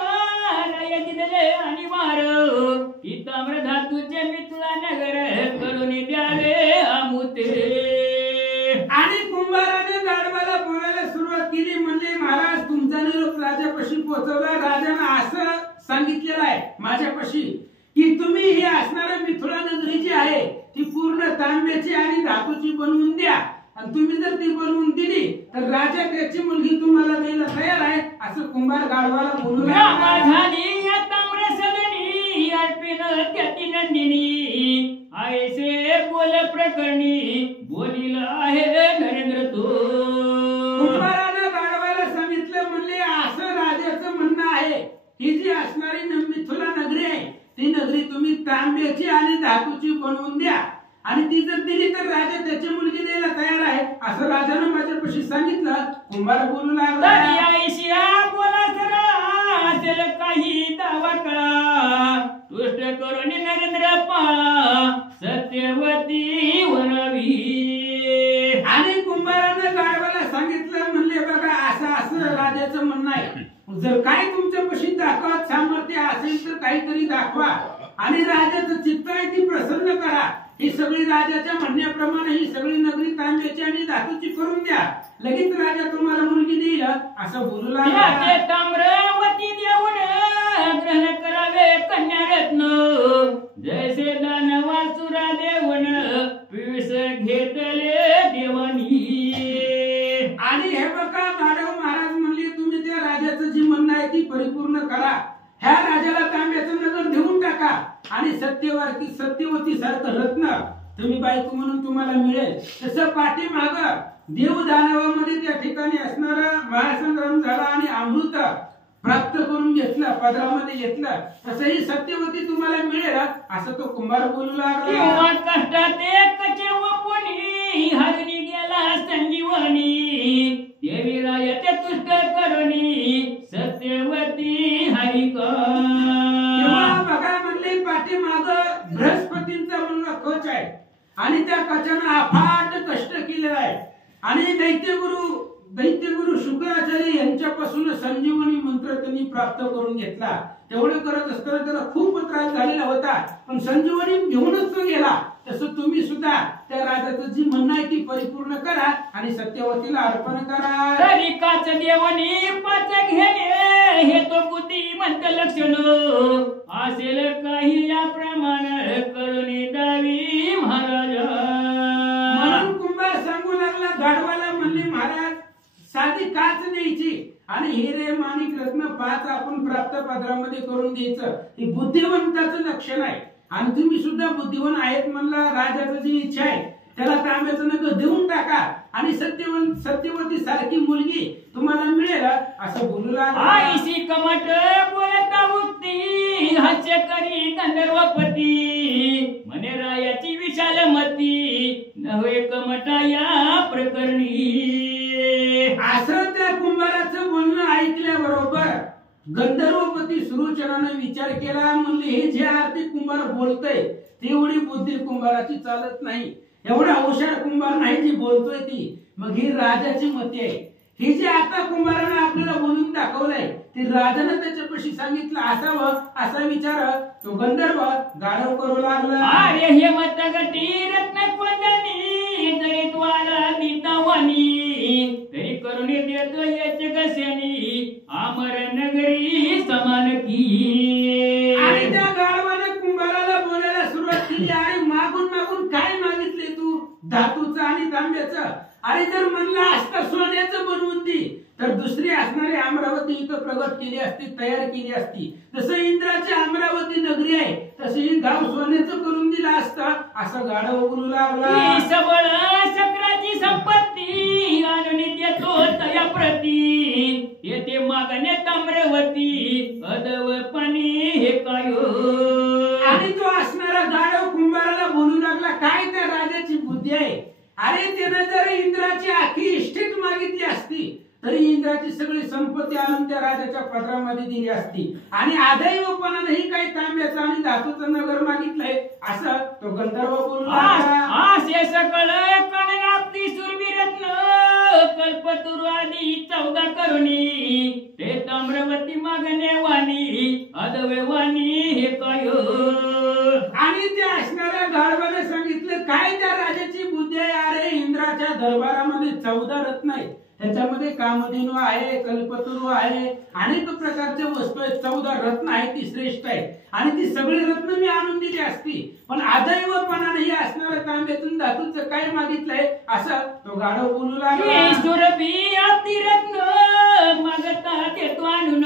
दिले आणि मार की ताम्र धातूचे मिथुला नगर करून द्यावे अमुते. आणि कुंभाराने गाढवाला बोलायला सुरुवात केली. म्हणजे महाराज तुमचा निरोप राजापाशी पोहोचवला. राजाने असं सांगितलेलं आहे माझ्यापाशी की तुम्ही हे असणाऱ्या मिथुला नगरी जी आहे ती पूर्ण तांब्याची आणि धातूची बनवून द्या आणि तुम्ही जर ती बनवून दिली तर राजा त्याची मुलगी तुम्हाला द्यायला तयार आहे असं कुंभार गाढवाला बोलू लागला. नंदिनी आईसे बोल प्रकरणी बोलिला आहे नरेंद्र तो. कुंभारानं गाढवाला सांगितलं. म्हणले असं राजाचं म्हणणं आहे ही जी असणारी मिथुला नगरी आहे ती नगरी तुम्ही तांब्याची आणि धातूची बनवून द्या आणि ती जर दिली तर राजा त्याची मुलगी द्यायला तयार आहे असं राजानं माझ्यापाशी सांगितलं. कुंभार बोलू लागला. बोला सरा असेल काही दावा कळा तुष्ट करून नरेंद्र पाळा सत्यवती वरावी. आणि कुंभारानं गाढवाला सांगितलं. म्हणले बघा असं असं राजाचं म्हणणं आहे. जर काय तुमच्यापाशी दाखवत सामर्थ्य असेल तर काहीतरी दाखवा आणि राजाचं चित्त आहे ती प्रसन्न करा. ही सगळी राजाच्या म्हणण्याप्रमाणे ही सगळी नगरी तांब्याची आणि धातूची करून द्या, लगेच राजा तुम्हाला मुलगी देईल असं बोलू लागला. ताम्रवती देऊन ग्रहण करावे कन्या रत्न जैसे दानवासुरा देऊन पिस घेतले देवानी. आणि हे बघा गाढव महाराज म्हणले तुम्ही त्या राजाचं जी म्हणणं आहे ती परिपूर्ण करा. ह्या राजाला तांब्याचं नगर देऊन टाका आणि सत्यवती सारखं रत्न तुम्ही बायको म्हणून तुम्हाला मिळेल. तसं पाठीमाग देव दानवामध्ये त्या ठिकाणी असणारा महासंग्राम झाला आणि अमृत प्राप्त करून घेतलं, पदरामध्ये घेतलं, तसंही सत्यवती तुम्हाला मिळेल असं तो कुंभार बोलू लागला. कष्टात कचे वपुनी हरणी गेला संजीवनी देवी रायाचे तुष्ट करुणी सत्यवती हरिका. बघा म्हणले पाठीमाग बृहस्पतींचा मुलगा कच आहे आणि त्या कचानं अफाट कष्ट केले आहे आणि दैत्यगुरु शुक्राचार्य यांच्यापासून संजीवनी मंत्र त्यांनी प्राप्त करून घेतला. तेवढं करत असताना त्याला खूप त्रास झालेला होता पण संजीवनी घेऊनच तो गेला. तसं तुम्ही सुद्धा त्या राजाचं जी म्हणणं आहे ती परिपूर्ण करा आणि सत्यवतीला अर्पण करा. तरी काच देवनी पाच घेणे हे तो बुद्धिमंत लक्षण असेल काही या प्रमाणे करुणी दावी महाराजा. म्हणून कुंभार सांगू लागला गाढवाला. म्हणले महाराज साधी काच द्यायची आणि हिरे माणिक रत्न 5 आपण प्राप्त पदरामध्ये करून द्यायचं. हे बुद्धिवंताचं लक्षण आहे. आणि तुम्ही सुद्धा बुद्धिवन आहेत म्हणला, राजाची जी इच्छा आहे त्याला तांब्याचं नग देऊन टाका आणि सत्यवती सारखी मुलगी तुम्हाला मिळेल असं बोलू लागला. आईशी कमट बोलता मुक्ती हास्य करी गंधर्वपती म्हणे रायाची विशाल मती नव्हे कमटा या प्रकरणी. असं त्या कुंभाराचं बोलणं ऐकल्याबरोबर गंधर्वपती सुरोचनाने विचार केला. म्हणले हे जे आरती कुंभार बोलतोय तेवढी बुद्धी कुंभाराची चालत नाही, एवढा हुशार कुंभार नाही जी बोलतोय ती. मग ही राजाची मती आहे. हे जे आता कुंभाराने आपल्याला बोलून दाखवलंय ते राजाने त्याच्यापाशी सांगितलं असावं असा विचार तो गंधर्व गाढव करू लागला. अरे हे मत गटी रत्न कोंडणी जरी द्वारा नितावानी तरी करून देतो याचे कशानी आमर नगरी समान की. आणि त्या गाढवाने कुंभाराला बोलायला सुरुवात केली. अरे मागून मागून काय मागितले तू? धातूचं आणि तांब्याचं. अरे जर म्हणला असता सोन्याचं बनवून दे तर दुसरी असणारी अमरावती इथं प्रगट केली असती, तयार केली असती. जसं इंद्राची अमरावती नगरी आहे तसं ही गाव सोन्याचं करून दिलं असतं असं गाढव बोलू लागला. सबळ चक्राची संपत्ती आणून देतो तया प्रती येते मागणे ताम्रवती अदव पाणी हे काय. आणि तो असणारा गाढव कुंभाराला बोलू लागला काय त्या राजाची बुद्धी आहे. अरे त्यानं जर इंद्राची आखी इष्टेट मागितली असती तरी इंद्राची सगळी संपत्ती आणून त्या राजाच्या पदरामध्ये दिली असती. आणि आदैवपणानेही काही तांब्याचं आणि धातूचं नगर मागितलंय असं तो गंधर्व बोलू लागला. असे सकळ कणनाप्ती सुरभी रत्न कल्पतरू आदी 14 करुणी ते ताम्रवती मागणे वाणी अदवे वाणी हे काय. आणि त्या असणाऱ्या गाढवाने सांगितलं काय त्या राजाची बुद्धी आहे. अरे इंद्राच्या दरबारामध्ये 14 रत्न आहे, त्याच्यामध्ये कामधेनू आहे, कल्पतरू आहे, अनेक प्रकारच्या वस्तू आहेत. 14 रत्न आहे, ती श्रेष्ठ आहे आणि ती सगळी रत्न मी आणून दिली असती. पण आदैवपणाने हे असणारं तांब्यातून धातूचं काय मागितलंय असं तो गाढव बोलू लागला. सुरभी आपली रत्न मागता देतो आणून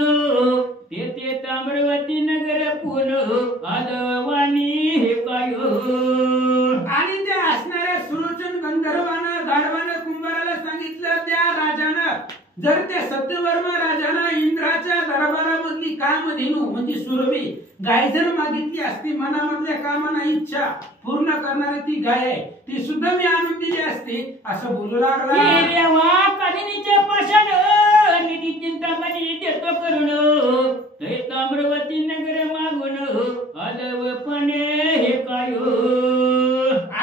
ते ताम्रवती नगर पुन आदवानी हे काय. आणि त्या असणाऱ्या सुरोचन गंधर्वानं गाढवानं कुंभाराला सांगितलं त्या राजानं जर त्या सत्यवर्मा राजानं इंद्राच्या दरबारामधली कामधेनू म्हणजे सुरभी गाय जर मागितली असती, मनामधल्या कामांना इच्छा पूर्ण करणारी ती गाय आहे ती सुद्धा मी आणून दिली असती असं बोलू लागला. निधी चिंतामणी देतो करून ते ताम्रवती नगर मागून आदवपणे हे काय.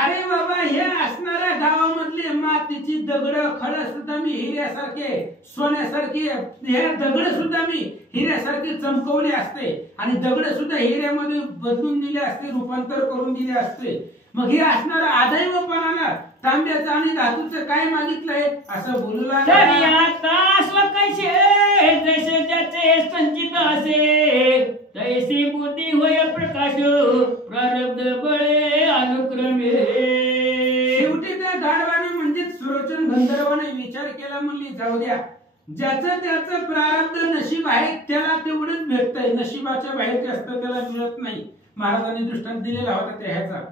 अरे बाबा हे असणाऱ्या गावामधले मातीची दगड खड सुद्धा मी हिऱ्यासारखे सोन्यासारखे हे दगड सुद्धा मी हिऱ्यासारखे चमकवले असते आणि दगड सुद्धा हिऱ्यामध्ये बदलून दिले असते, रूपांतर करून दिले असते. मग हे असणारं आदैवपणानं तांब्याचं आणि धातूचं काय मागितलंय असं बोलू लागला. जसे ज्याचे संचित असे तैसी बुद्धी होय प्रकाश प्रारब्ध बळे अनुक्रमे. शेवटी त्या गाढवाने म्हणजे सुरोचन गंधर्वाने विचार केला. म्हणली जाऊ द्या, ज्याचं त्याचं प्रारब्ध नशीब आहे त्याला तेवढंच भेटतंय, नशिबाच्या बाहेर जास्त त्याला मिळत नाही. महाराजांनी दृष्टांत दिलेला होता त्या ह्याचा.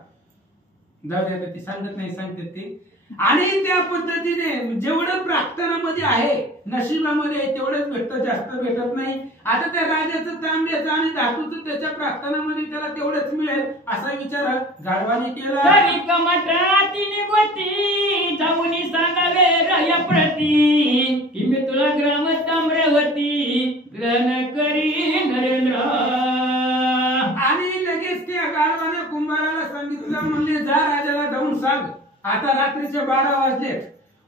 जाऊ द्या, ती सांगत नाही सांगतात ते. आणि त्या पद्धतीने जेवढं प्रार्थनामध्ये आहे नशिबामध्ये तेवढंच भेटतं, जास्त भेटत नाही. आता त्या राजाचं तांब्याचं आणि धातूचं त्याच्या प्रार्थनामध्ये त्याला तेवढंच मिळेल असा विचार गाढवाने केला. तरी कमटाती निगोती जाऊनी सांगावे राया प्रती की मी तुला ग्राम ताम्रवती ग्रहण करी नरेंद्र. आणि लगेच त्या गाढवाने कुंभाराला सांगितलं. म्हणले जा राजाला जाऊन सांग आता रात्रीचे 12 वाजले,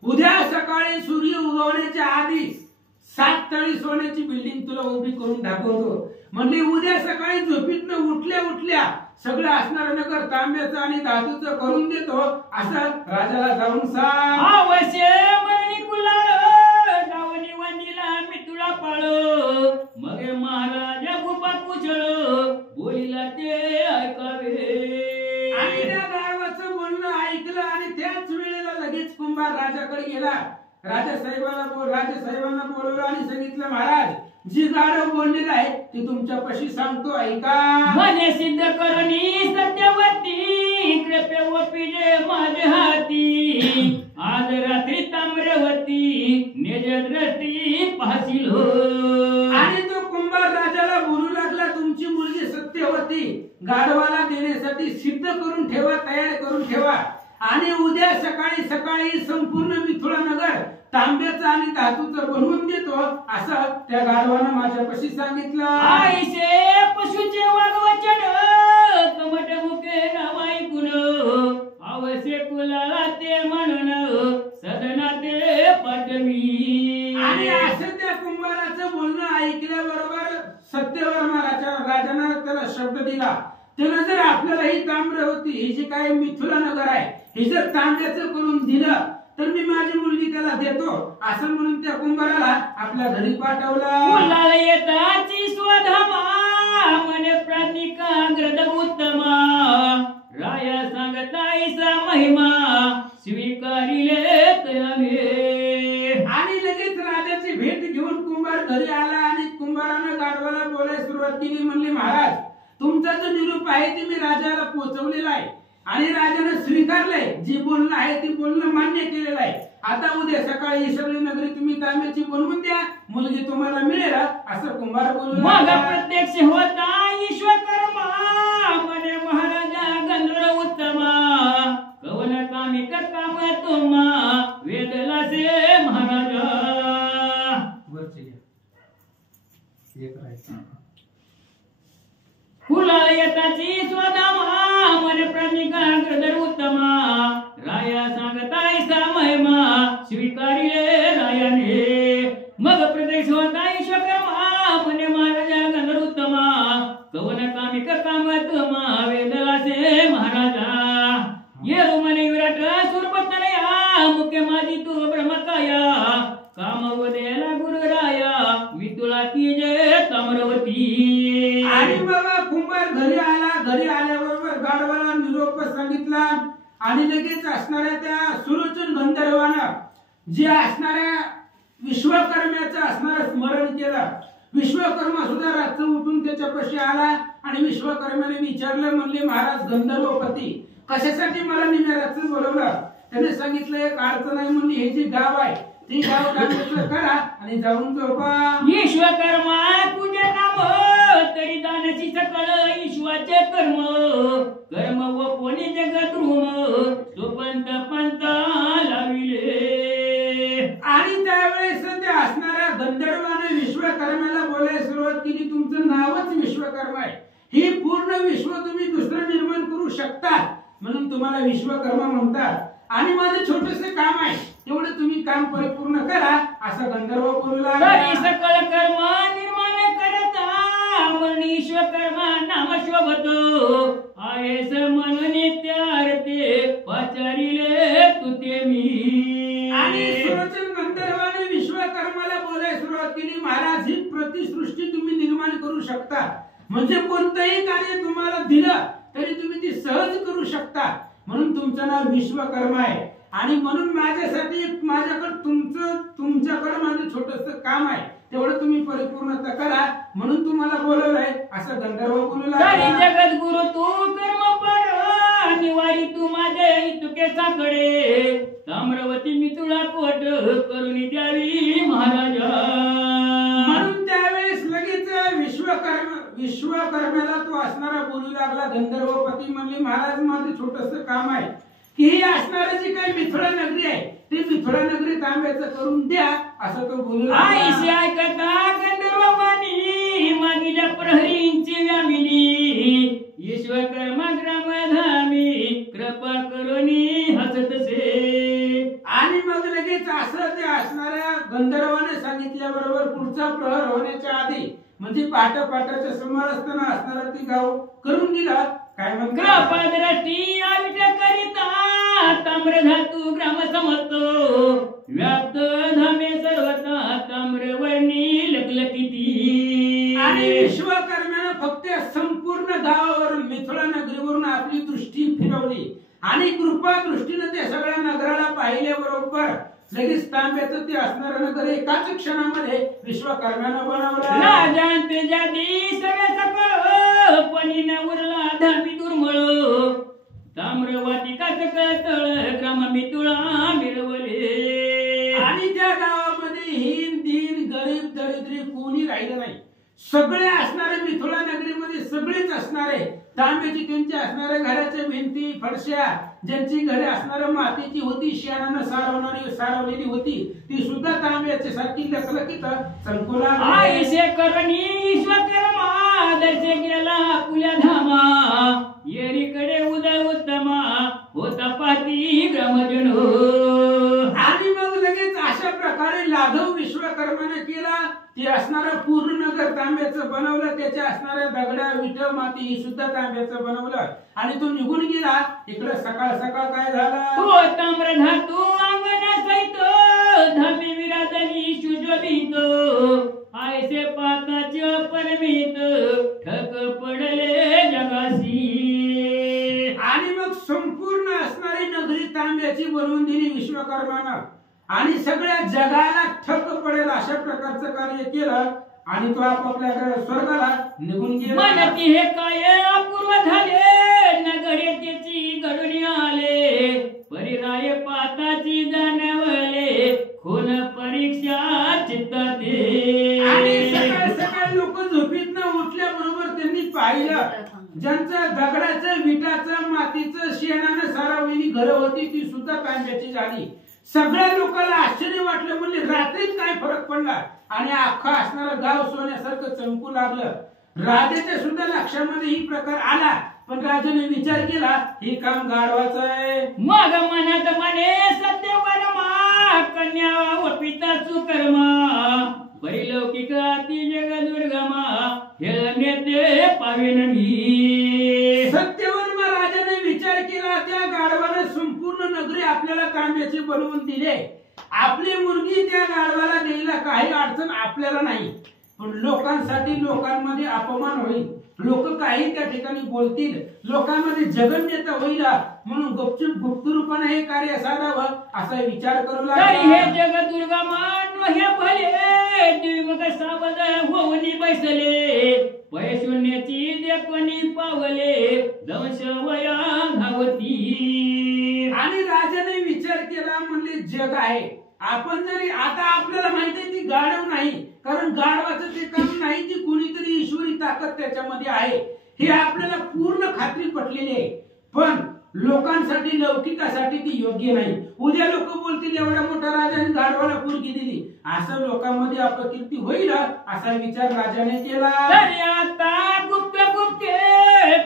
उद्या सकाळी सूर्य उगवण्याच्या आधी 7 तळी सोन्याची बिल्डिंग तुला उभी करून दाखवतो. म्हणजे उद्या सकाळी झोपीतनं उठल्या उठल्या सगळं असणारं नगर तांब्याचं आणि धातूचं करून देतो असं राजाला जाऊन सांग. अवश्य मरणी कुलाळ गावनी वंदीला मी तुला पाळ मग महाराजा गोपा कुचळ बोलीला ते ऐकावे. आणि त्या गाढवाचं बोलणं ऐकलं आणि त्याच वेळेला लगेच कुंभार राजाकडे गेला राजेसाहेबांना बोलवलं आणि सांगितलं महाराज जी गाढव बोललेलं आहे ती तुमच्यापाशी सांगतो ऐका. मने सिद्ध करुणी सत्यवती कृपेवपी जे माझे हाती आज रात्री ताम्रवती निज दृष्टी पाहशील हो. आणि तो कुंभार राजाला बोलू लागला तुमची मुलगी सत्यवती गाढवाला देण्यासाठी सिद्ध करून ठेवा, तयार करून ठेवा आणि उद्या सकाळी सकाळी संपूर्ण मिथुळा नगर तांब्याचं आणि धातूचं बनवून देतो असं त्या गाढवानं माझ्यापाशी सांगितलं. आईचे पशुचे वागवचन कमट मुखे नाव ऐकून आवश्य कुला ते म्हणून सदना ते पाठवी. आणि असं त्या कुंभाराचं बोलणं ऐकल्याबरोबर सत्यवर्मा राजानं त्याला शब्द दिला. त्यानं जर आपल्याला ही ताम्रवती ही जी काय मिथुला नगर आहे हे जर तांब्याचं करून दिलं तर मी माझी मुलगी त्याला देतो असं म्हणून त्या कुंभाराला आपल्या घरी पाठवलं. फुलाला येताची स्वधमा मने प्राणिका ग्रद उत्तमा राया सांगताईचा महिमा स्वीकारिले तयाने. आणि लगेच राजाची भेट घेऊन कुंभार घरी आला आणि कुंभारानं गाढवाला बोलायला सुरुवात केली. म्हणले महाराज तुमचा जो निरूप आहे ते मी राजाला पोहोचवलेला आहे आणि राजाने स्वीकारलंय. जी बोलणं आहे ती बोलणं मान्य केलेलं आहे. आता उद्या सकाळी ही सगळी नगरी तुम्ही तांब्याची बनवून द्या, मुलगी तुम्हाला मिळेल असं कुंभार बोलू मग प्रत्यक्ष होता विश्वकर्मा मने महाराजा गंधर्व उत्तमा कवन कामी काम तुम्हा वेदला से महाराजा. फुलाला येताची स्वधामा मन प्राणिका गंधर्व उत्तमा राया सांगताईचा महिमा स्वीकारिले रायाने. मग प्रत्यक्ष होता विश्वकर्मा मने महाराजा गंधर्व उत्तमा कवन कामी काम तुम्हा वेदला से महाराजा. ये रुमने विराट सुरपतनया मुख्य माझी तू ब्रह्मकाया काम वदेला गुरुराया मी तुला तीजे ताम्रवती. आणि बाबा कुंभार घरी आला. घरी आल्याबरोबर गाढवाला निरोप सांगितला आणि लगेच असणाऱ्या त्या सुलोचन गंधर्वानं जे असणाऱ्या विश्वकर्म्याचं असणारं स्मरण केलं. विश्वकर्मा सुद्धा रात्र उठून त्याच्यापाशी आला आणि विश्वकर्म्याने विचारलं. म्हणले महाराज गंधर्वपती कशासाठी मला निम्या रात्री बोलवलं. त्याने सांगितलं एक अडचण आहे. म्हणली हे जे गाव आहे ते गाव काढण्याचं करा आणि जाऊन झोपा. विश्वकर्मा तुझे नाम तरी दानाची सकळ ईश्वाचे कर्म कर्म व कोणी जगद्रुम सुपंत पंत लाविले. आणि त्यावेळेस त्या असणाऱ्या गंधर्वाने विश्वकर्म्याला बोलायला सुरुवात केली. तुमचं नावच विश्वकर्मा आहे. ही पूर्ण विश्व तुम्ही दुसरं निर्माण करू शकता म्हणून तुम्हाला विश्वकर्मा म्हणतात आणि माझं छोटंसं काम आहे तेवढं तुम्ही काम परिपूर्ण करा असं गंधर्व बोलू लागला. सकळ कर्म निर्माण करता म्हणून विश्वकर्मा नाम शोभतो आहेस म्हणून त्यारते पाचारिले तुते मी. आणि सुलोचन गंधर्वाने विश्वकर्माला बोलायला सुरुवात केली. महाराज ही प्रतिसृष्टी तुम्ही निर्माण करू शकता म्हणजे कोणतंही कार्य तुम्हाला दिलं तरी तुम्ही ती सहज करू शकता म्हणून तुमचं नाव विश्वकर्मा आहे. आणि म्हणून माझ्यासाठी माझ्याकडे तुमच्याकडे माझं छोटंसं काम आहे तेवढं तुम्ही परिपूर्णता करा म्हणून तुम्हाला बोलवलंय असं गंधर्व बोलू लागला. जगत गुरु तू कर्म पड निवारी तू माझे तुके साकडे ताम्रवती मी तुला पोट करून द्यावी महाराजा. म्हणून त्यावेळेस लगेच विश्वकर्म्याला तो असणारा बोलू लागला. गंधर्वपती म्हणले महाराज माझं छोटंसं काम आहे की ही असणारी जी काही मिथुळा नगरी आहे ती मिथुळा नगरी तांब्याचं करून द्या असं तो बोलू लागला. ऐकता गंधर्वानी मागिल्या प्रहरींची व्यामिनी विश्वकर्मा ग्रामधामी कृपा करुणी हसतसे. आणि मग लगेच असं ते असणाऱ्या गंधर्वाने सांगितल्याबरोबर पुढचा प्रहर होण्याच्या आधी म्हणजे पाटाच्या समोर असताना असणारा ती गाव करून दिला. काय म्हणतात कृपादृष्टी आविट करिता ताम्र धातू ग्राम समजतो व्याप्त धामे सर्वता ताम्रवर्णी लखलखिती. आणि विश्वकर्म्यानं फक्त संपूर्ण गावावरून मिथुळा नगरीवरून आपली दृष्टी फिरवली आणि कृपा दृष्टीने त्या सगळ्या नगराला पाहिल्याबरोबर पर लगेच तांब्याचं ते असणारं नगर एकाच क्षणामध्ये विश्वकर्म्यानं बनवलं. राजांते जाती सगळे सकळ पणी न उरला धामी दुर्मळ ताम्रवाटिकाच कळतळ ग्राम मितुळा मिरवले. आणि त्या गावामध्ये हीन दीन गरीब दरिद्री कोणी राहिलं नाही. सगळे असणारे मिथुळा नगरीमध्ये सगळेच असणारे तांब्याची त्यांच्या असणाऱ्या घराच्या भिंती फडश्या ज्यांची घरे असणाऱ्या मातीची होती शेणानं सारवलेली होती ती सुद्धा तांब्याची सारखी लखलखीत संकुला. आयसे करणी विश्वकर्मा दर्शे गेला पुल्या धामा येरीकडे उदय उत्तमा होता पाती ग्रामजन. आणि मग लगेच अशा प्रकारे लाघव विश्वकर्माने केला. ते असणारं पूर्ण नगर तांब्याचं बनवलं. त्याच्या असणाऱ्या दगडा विठ माती ही सुद्धा तांब्याचं बनवलं आणि तो निघून गेला. इकडे सकाळ सकाळ काय झालं. तो ताम्र धातू अंगणा सहित धामी विराजनी सुशोभित आयसे पाताचे परमित ठक पडले जगासी. आणि मग संपूर्ण असणारी नगरी तांब्याची बनवून दिली विश्वकर्मानं आणि सगळ्या जगाला ठक पडेल अशा प्रकारचं कार्य केलं आणि तो आपापल्या स्वर्गाला निघून गेला. मनती हे काय अपूर्व झाले नगरे त्याची घडून आले परिराय पाताची जाणवले खून परीक्षा चित्ताते. आणि सकाळ सकाळ लोक झोपीतनं उठल्याबरोबर त्यांनी पाहिलं ज्यांचं दगडाचं विटाचं मातीचं शेणानं सारवलेली घरं होती ती सुद्धा तांब्याची झाली. सगळ्या लोकांना आश्चर्य वाटलं. म्हणजे रात्रीत काय फरक पडला आणि अख्खा असणारं गाव सोन्यासारखं चमकू लागलं. राजाच्या सुद्धा लक्षामध्ये ही प्रकार आला पण राजाने विचार केला हे काम गाढवाचं आहे. मग मनात मने सत्यवरमा कन्या व पिता सुकर्मा परिलौकिक अति जग दुर्गमा हेळण्याते पावेन मी. सत्यवर्मा राजाने विचार केला त्या गाढवाने संपूर्ण नगरी आपल्याला तांब्याची बनवून दिले. आपली मुलगी त्या गाढवाला द्यायला काही अडचण आपल्याला नाही पण लोकांसाठी लोकांमध्ये अपमान होईल. लोक काही त्या ठिकाणी बोलतील लोकांमध्ये जगन्यता होईल म्हणून गुपचूप गुप्त रूपाने हे कार्य साधावं असा विचार करू लागला. हे जग दुर्गमान हे भले दिवग सावध होऊनी बैसले पय शून्याची देखणी पावले दंश वया धावती. आणि राजाने विचार केला म्हणले जग आहे आपण जरी आता आपल्याला माहिती आहे ती गाढव नाही कारण गाढवाचं ते काम नाही ती कोणीतरी ईश्वरी ताकद त्याच्यामध्ये आहे हे आपल्याला पूर्ण खात्री पटलेली आहे. पण लोकांसाठी लौकिकासाठी ती योग्य नाही. उद्या लोक बोलतील एवढ्या मोठ्या राजाने गाढवाला पोरगी दिली असं लोकांमध्ये अपकीर्ती होईल असा विचार राजाने केला. तरी आता गुप्त गुप्ते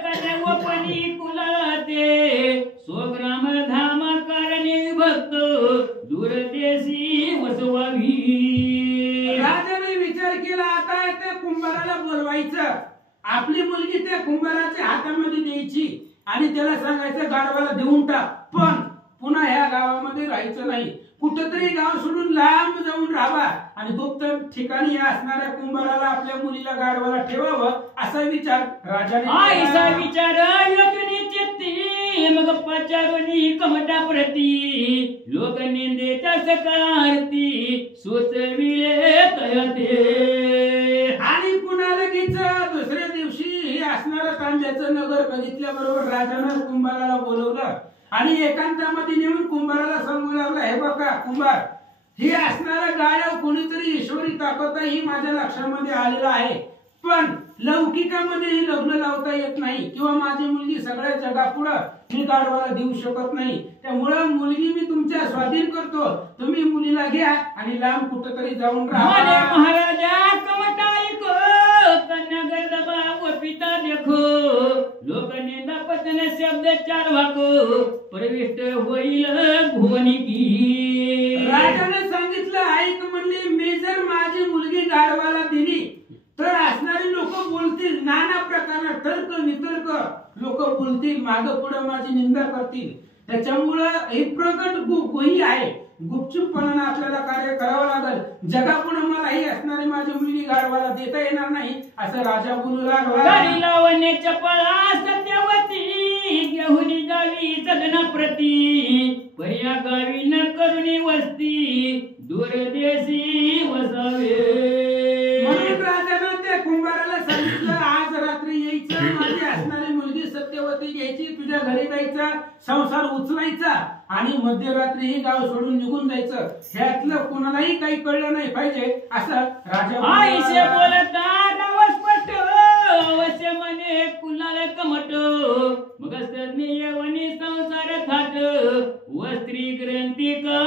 कन्यावपणी कुलाते स्वग्राम धाम कारणी भक्त दूरदेशी वसवावी. राजाने विचार केला आता त्या कुंभाराला बोलवायचं आपली मुलगी त्या कुंभाराच्या हातामध्ये द्यायची आणि त्याला सांगायचं गाढवाला देऊन टाक पण पुन्हा ह्या गावामध्ये राहायचं नाही. कुठेतरी गाव सोडून लांब जाऊन राहावा आणि गुप्त ठिकाणी असणाऱ्या कुंभाराला आपल्या मुलीला गाढवाला ठेवावं असा विचार राजाने आईचा विचार योजनी चित्ती मग पचारुनी कमटा प्रती लोक निंदेच्या सकारती सुचविले तयते. आणि पुन्हा लगेच दुसऱ्या दिवशी हे असणारं तांब्याचं नगर बघितल्याबरोबर राजानं कुंभाराला बोलवलं आणि एकांतामध्ये नेऊन कुंभाराला सांगू लागला हे बघा कुंभार हे असणारं गाढव कोणीतरी ईश्वरी ताकद ही माझ्या लक्षामध्ये आलेलं आहे पण लौकिकामध्ये ही लग्न लावता येत नाही किंवा माझी मुलगी सगळ्या जगापुढं मी गाढवाला देऊ शकत नाही. त्यामुळे मुलगी मी तुमच्या स्वाधीन करतो तुम्ही मुलीला घ्या आणि लांब कुठेतरी जाऊन राहा. महाराजा कमटाईक कन्या गर्दबा व पिता देखो लोक निंदा पतन शब्द चार वाको प्रविष्ट होईल भुवनी की. राजाने सांगितलं ऐक म्हणले मी जर माझी मुलगी गाढवाला दिली तर असणारी लोक बोलतील नाना प्रकारना तर्क वितर्क लोक बोलतील माग पुढे माझी निंदा करतील. त्याच्यामुळे हे प्रकट गोही आहे गुपचूपपणाने आपल्याला कार्य करावं लागेल. जगापुढे मला ही असणारी माझी मुलगी गाढवाला देता येणार नाही असं राजा बोलू लागला. लावण्याच्या पळा सत्यवती घेऊन जावी सदना प्रती पर्या गावी न करुणी वस्ती दूरदेशी वसावे. म्हणून राजानं त्या कुंभाराला सांगितलं आज रात्री यायचं, माझी असणारी मुलगी सत्यवती घ्यायची, तुझ्या घरी जायचा, संसार उचलायचा आणि मध्यरात्री ही गाव सोडून निघून जायचं. ह्यातलं कोणालाही काही कळलं नाही पाहिजे असं राजा आईसे बोलता नवस्पट अवश्य मने कुणाला कमट मग येवनी संसार थाट वस्त्री ग्रंथी का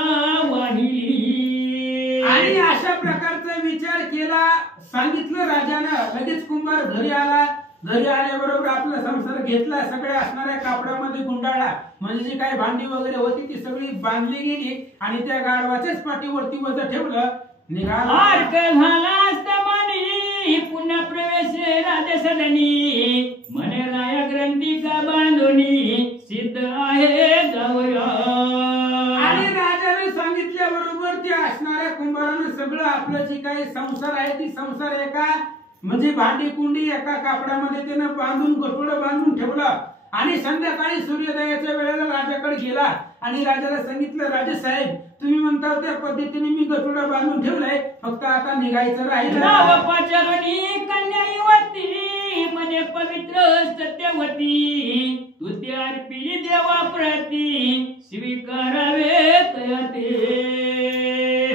वाहिली. आणि अशा प्रकारचा विचार केला, सांगितलं राजानं. लगेच कुंभार घरी आला. घरी आल्याबरोबर आपला संसार घेतला, सगळ्या असणाऱ्या कापडामध्ये गुंडाळला, म्हणजे जी काही भांडी वगैरे होती ती सगळी बांधली गेली आणि त्या गाढवाच्याच पाठीवरती वजन ठेवलं. पुन्हा प्रवेश राजसदनी मने राया ग्रंथी का बांधोनी सिद्ध आहे जावया. आणि राजाने सांगितल्याबरोबर त्या असणाऱ्या कुंभारानं सगळं आपलं जी काही संसार आहे ती संसार एका म्हणजे भांडी कुंडी एका कापडामध्ये त्यानं बांधून गठोडं बांधून ठेवलं. आणि संध्याकाळी सूर्योदयाच्या वेळेला राजाकडे गेला आणि राजाला सांगितलं, राजेसाहेब तुम्ही म्हणता त्या पद्धतीने मी गठोडा बांधून ठेवलाय, फक्त आता निघायचं राहिलं. कन्या युवती मने पवित्र सत्यवती तुझे अर्पिली देवा प्रती स्वीकारावे तयाते.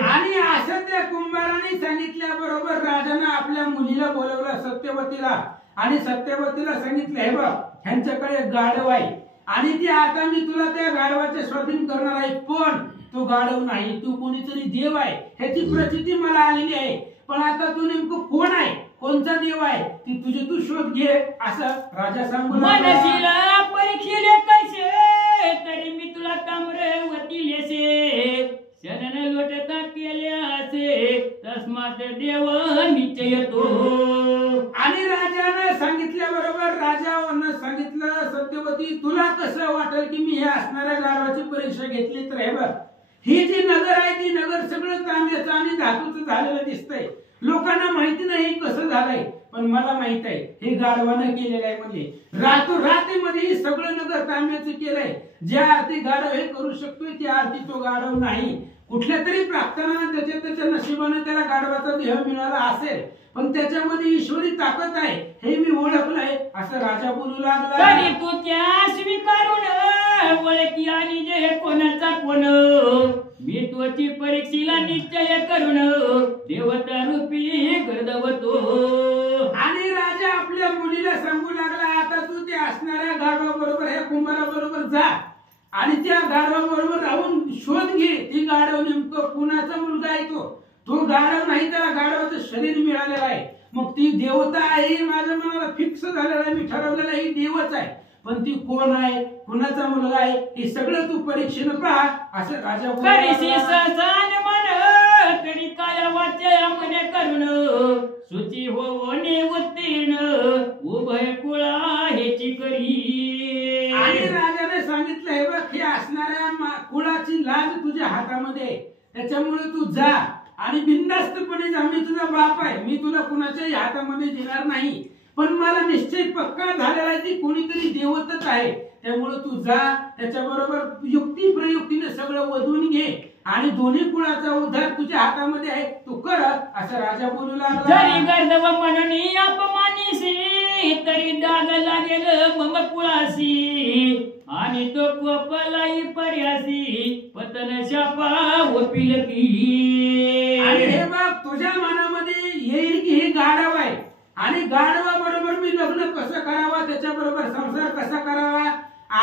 आणि असं त्या कुंभाराने सांगितल्याबरोबर राजानं आपल्या मुलीला बोलवलं सत्यवतीला आणि सत्यवतीला सांगितलं, हे बघ ह्यांच्याकडे गाढव आहे आणि ते आता मी तुला त्या गाढवाचे स्वाधीन करणार आहे, पण तो गाढव नाही, तू कोणीतरी देव आहे ह्याची प्रचिती मला आलेली आहे. पण आता तू नेमकं कोण आहे, कोणचा देव आहे ती तुझे तू शोध घे असं राजा सांगू लागला. परीक्षेले कैसे तरी मी तुला ताम्रवती लेसे शरण लोटता केले असे तस्मात देव निश्चय तो. आणि राजानं सांगितल्याबरोबर राजानं सांगितलं, सत्यवती तुला कसं वाटेल की मी हे असणाऱ्या गाढवाची परीक्षा घेतली तर हे बघ ही जी नगर आहे ती नगर सगळं तांब्याचं आणि धातूचं झालेलं दिसतंय. लोकांना माहिती नाही कसं झालंय, पण मला माहित आहे हे गाढवानं केलेलं आहे. म्हणजे रात्रीमध्ये सगळं नगर तांब्याचं केलंय. ज्या अर्थी गाढव हे करू शकतोय त्या अर्थी तो गाढव नाही. कुठल्या तरी प्रार्थनानं त्याच्या नशिबाने त्याला गाढवाचा देह मिळाला असेल, पण त्याच्यामध्ये ईश्वरी ताकद आहे हे मी ओळखलंय असं राजा बोलू लागला. तरी तू त्या स्वीकारून ओळखी आणि जे कोणाचा कोण मी तुझी परीक्षेला निश्चय करून देवता रूपी गर्दवतो. आणि राजा आपल्या मुलीला सांगू लागला, आता तू त्या असणाऱ्या गाढवाबरोबर ह्या कुंभाराबरोबर जा आणि त्या गाढवाबरोबर राहून शोध घे ती गाढव नेमकं कुणाचा मुलगा आहे. तो गाढव नाही, त्याला गाढवाचं शरीर मिळालेलं आहे. मग ती देवता आहे माझ्या मनाला फिक्स झालेलं आहे, मी ठरवलेलं ही देवच आहे, पण ती कोण आहे कुणाचा मुलगा आहे हे सगळं तू परीक्षेनं पहा असं राजा तरी काय वाचे मने करून सुची होणे उत्तीर्ण उभय कुळा हेची करी. आणि राजाने सांगितलं, हे बघ हे असणाऱ्या कुळाची लाज तुझ्या हातामध्ये, त्याच्यामुळे तू जा आणि बिनधास्तपणे जा. मी तुझा बाप आहे, मी तुला कुणाच्याही हातामध्ये देणार नाही, पण मला निश्चय पक्का झालेला आहे ती कोणीतरी देवतच आहे. त्यामुळे तू जा, त्याच्याबरोबर युक्ती प्रयुक्तीने सगळं वधून घे आणि दोन्ही कुळाचा उद्धार तुझ्या हातामध्ये आहे, तू कर असं राजा बोलू लागला. जरी गर्दव म्हणून अपमानीसी तरी डाग लागेल मम कुळासी आणि तो कोपलाई पर्यासी पतन शापा वपिल की. आणि हे बघ तुझ्या मनामध्ये येईल की हे गाढव आहे आणि गाढवा बरोबर मी लग्न कसं करावा, त्याच्याबरोबर संसार कसा करावा,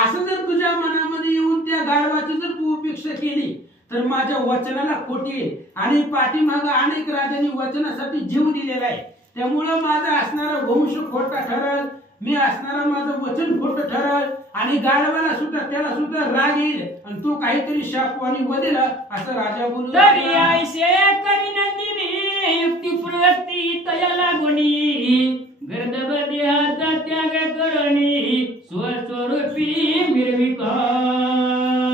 असं जर तुझ्या मनामध्ये येऊन त्या गाढवाची जर तू अपेक्षा केली तर माझ्या वचनाला खोटी येईल. आणि पाठीमागं अनेक राजांनी वचनासाठी जीव दिलेला आहे, त्यामुळं माझं असणारा वंश खोटा ठरल, मी असणारा माझं वचन खोटं ठरल आणि गाढवाला सुद्धा त्याला सुद्धा राग येईल आणि तो काहीतरी शापवानी वदेल असं राजा बोलू. तरी ऐसे करी नंदिनी युक्ती प्रवृत्ती तया लागोनी गर्दभ देहाचा त्याग करणी स्वस्वरूपी मिरविका.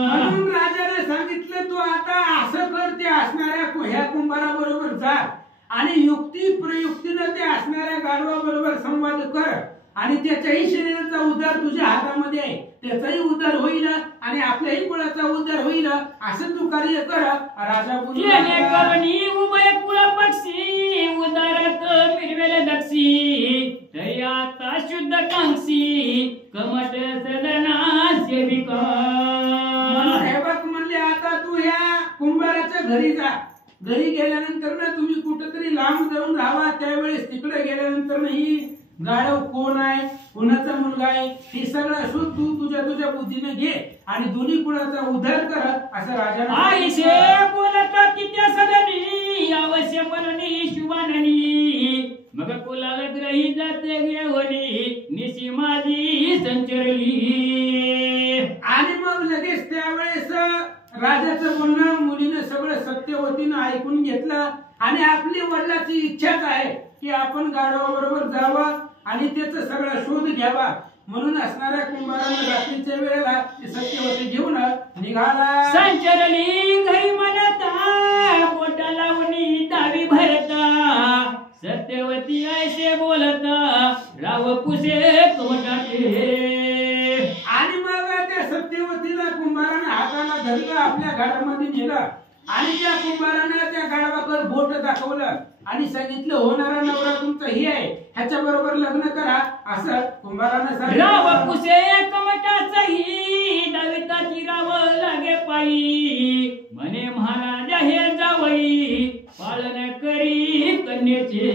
म्हणून राजाने सांगितलं तू आता असं कर, ते असणाऱ्या ह्या कुंभाराबरोबर जा आणि युक्ती प्रयुक्तीनं ते असणाऱ्या गाढवाबरोबर संवाद कर आणि त्याच्याही शरीराचा उद्धार तुझ्या हातामध्ये आहे, त्याचाही उद्धार होईल आणि आपल्याही कुळाचा उद्धार होईल, असं तू कार्य कर. राजा करुणी उभय कुळ पक्षी उदारत मिरवेल दक्षी तरी आता शुद्ध कांक्षी कमट सदना सेविका. हे बघ म्हणले आता तू ह्या कुंभाराच्या घरी जा. घरी गेल्यानंतर ना तुम्ही कुठेतरी लांब जाऊन राहा. त्यावेळेस तिकडे गेल्यानंतर ना ही गाढव कोण आहे, कोणाचा मुलगा आहे, हे सगळं शोध तू तुझ्या बुद्धीने घे आणि दोन्ही कुळाचा उद्धार कर, असं राजाने. आईशे बोलत कित्या सदनी अवश्य म्हणून शुभाननी मग कुलाला ग्रही जाते घेवली निशी माझी संचरली. आणि मग लगेच त्यावेळेस राजाचं बोलणं मुलीने सगळं सत्यवतीनं ऐकून घेतलं आणि आपली वडिलाची इच्छाच आहे की आपण गाढवाबरोबर जावं आणि त्याचा सगळा शोध घ्यावा. म्हणून असणाऱ्या कुंभाराने रात्रीच्या वेळेला सत्यवती घेऊन निघाला. संचरली घरी म्हणता पोटा लावणी दावी भरता सत्यवती ऐसे बोलता राव पुसे कवटाटे. आणि मग त्या सत्यवतीला कुंभाराने हाताला धरलं, आपल्या घरामध्ये नेलं आणि त्या कुंभाराने त्या गाढवावर बोट दाखवलं आणि सांगितलं होणारा नवरा तुमचा ही आहे, ह्याच्या बरोबर लग्न करा, असं कुंभाराने सांगितलं. राव पुसे कमटाचाही दाविताची राव लागे पायी म्हणे महाराजा हे जावई पालन करी कन्येचे.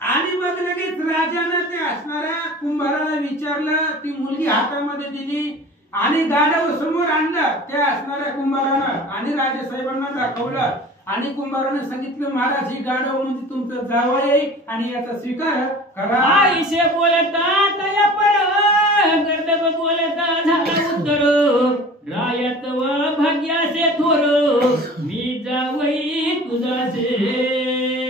आणि मग लगेच राजानं ते असणाऱ्या कुंभाराला विचारलं, ती मुलगी हातामध्ये दिली आणि गाढव समोर आणलं त्या असणाऱ्या कुंभारानं आणि राजासाहेबांना दाखवलं आणि कुंभाराने सांगितलं महाराज ही गाढव म्हणजे तुमचं जावई आहे आणि याचा स्वीकार करा. आईशे बोलता तया पर गर्दब बोलता झाला उत्तर रायत व भाग्याचे थोर मी जावई तुझाचे.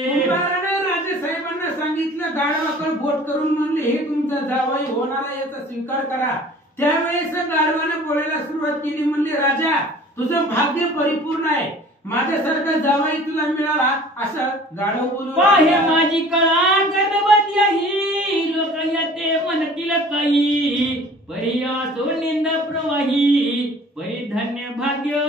कुंभाराने राजासाहेबांना सांगितलं गाढवाकडे बोट करून म्हणले हे तुमचा जावई होणारा याचा स्वीकार करा. त्यावेळेस गाढवाने बोलायला सुरुवात केली, म्हणले राजा तुझं भाग्य परिपूर्ण आहे, माझ्यासारखा जावई तुला मिळाला, असं गाढव बोलू. पाहे माझी कळा गर्दवती ही लोक येते म्हणतील काही परिया निंद प्रवाही परिधन्य भाग्य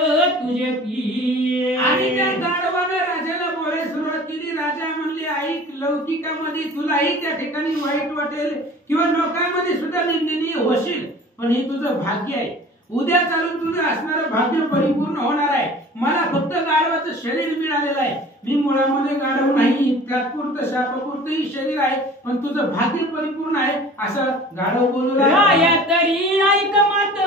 तुझे पी. आणि त्या गाढवाने राजाला बोलायला सुरुवात केली. राजा म्हणले ऐक, लौकिकामध्ये तुलाही त्या ठिकाणी वाईट वाटेल किंवा लोकांमध्ये सुद्धा निंदनीय होशील, पण हे तुझं भाग्य आहे. उद्या चालून तुझं असणारं भाग्य परिपूर्ण होणार आहे. मला फक्त गाढवाचं शरीर मिळालेलं आहे, मी मुळामध्ये गाढव नाही, तात्पुरतं शापापुरतंही शरीर आहे, पण तुझं भाग्य परिपूर्ण आहे, असं गाढव बोलू लागला. तरी ऐक मात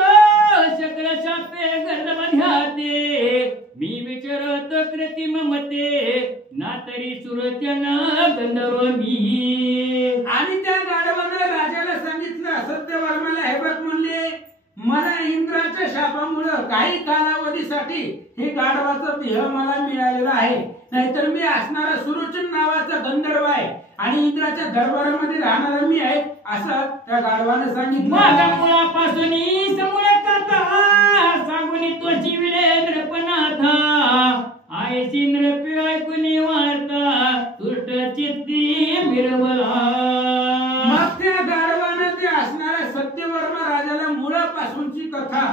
सकळ शापे गर्दमध्ये मी विचारत कृत्रिम मते ना तरी सुरत्यन गंधर्व मी. आणि त्या गाढवानं राजाला सांगितलं सत्यवर्माला हे बघ म्हणले मला इंद्राच्या शापामुळे काही कालावधीसाठी हे गाढवाचं देह मला मिळालेलं आहे, नाहीतर मी असणारा सुरोचन नावाचा गंधर्व आहे आणि इंद्राच्या दरबारामध्ये राहणारा मी आहे, असं त्या गाढवाने सांगितलं. माझ्या मुळापासून समूळ कथा सांगून तोची विलेंद्र पनाथा आयची नृत्य ऐकून वार्ता तुष्ट चित्ती मिरवला. मग त्या गाढवाने ते असणाऱ्या सत्यवर्मा राजाला मुळापासूनची कथा,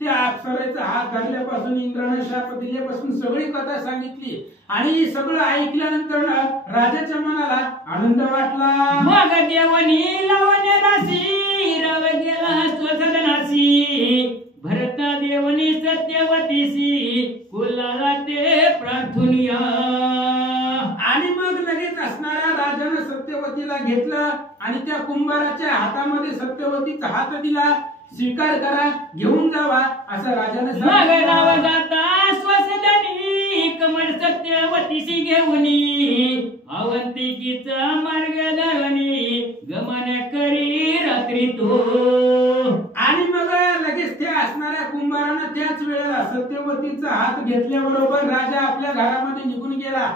त्या अप्सरेचा हात धरल्यापासून इंद्राने शाप दिल्यापासून सगळी कथा सांगितली आणि सगळं ऐकल्यानंतर राजाच्या मनाला आनंद वाटला. मग देवनी लावण्य राशी रव गेला स्वसदनाशी भरता देवनी सत्यवतीशी कुलाला ते प्रार्थुनिया. आणि मग लगेच असणाऱ्या राजाने सत्यवतीला घेतलं आणि त्या कुंभाराच्या हातामध्ये सत्यवतीचा हात दिला, स्वीकार करा, घेऊन जावा, असं राजाने सांगितलं. जाता स्वसदनी कमळ सत्यवतीशी घेऊनी अवंतिकीचा मार्ग धरणी गमन करी रात्री तो. आणि मग लगेच त्या असणाऱ्या कुंभारानं त्याच वेळेला सत्यवतीचा हात घेतल्याबरोबर राजा आपल्या घरामध्ये निघून गेला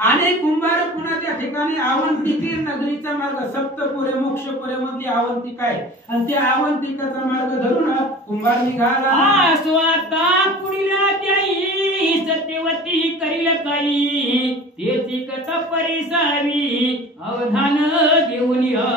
आणि कुंभार पुन्हा त्या ठिकाणी अवंतिके नगरीचा मार्ग, सप्तपुरे मोक्षपुरे मधली अवंतिका आहे आणि त्या अवंतिकाचा मार्ग धरून कुंभार निघाला. स्वतः पुढील त्याई सत्यवती करील काही त्याची कथा परिसावी अवधान घेऊन या.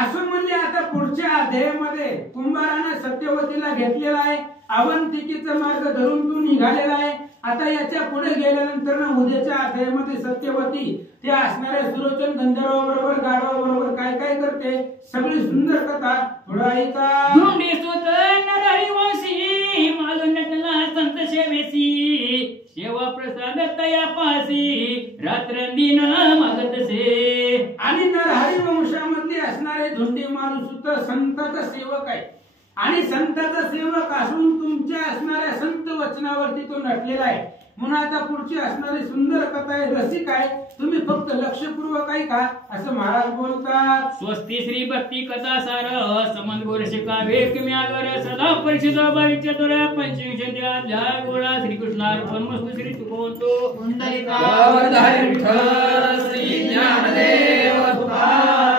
असं म्हणजे आता पुढच्या अध्यायामध्ये कुंभाराने सत्यवतीला घेतलेला आहे, अवंतिकेचा मार्ग धरून तू निघालेला आहे. आता याच्या पुढे गेल्यानंतर ना उद्याच्या अध्यायामध्ये सत्यवती ते असणाऱ्या सुलोचन गंधर्वाबरोबर गाढवाबरोबर काय काय करते सगळी सुंदर कथा थोडं ऐका. धोंडी सुत नरहरी वंशी मालून नटला संत सेवेसी सेवा प्रसाद तया पासी रात्रंदिन मागतसे. आणि नरहरी वंशामध्ये असणारे धोंडी मालुसुत संताचा सेवक आहे आणि संताचा सेवक असून तुमच्या असणाऱ्या संत वचनावरती तो नटलेला आहे. म्हणून आता पुढची असणारी सुंदर कथा आहे, रसिक आहे, तुम्ही फक्त लक्षपूर्वक ऐका असं महाराज बोलतात. स्वस्ती श्री भक्ती कथा सार समंत गोरशिका वेकम्यागर सदा परिषदा बाईच्या दोऱ्या पंचविंशत्या अध्याय गोळा श्रीकृष्णार्पण मस्तु. श्री तुकोंतो विठ्ठल श्री ज्ञानदेव तुकाराम.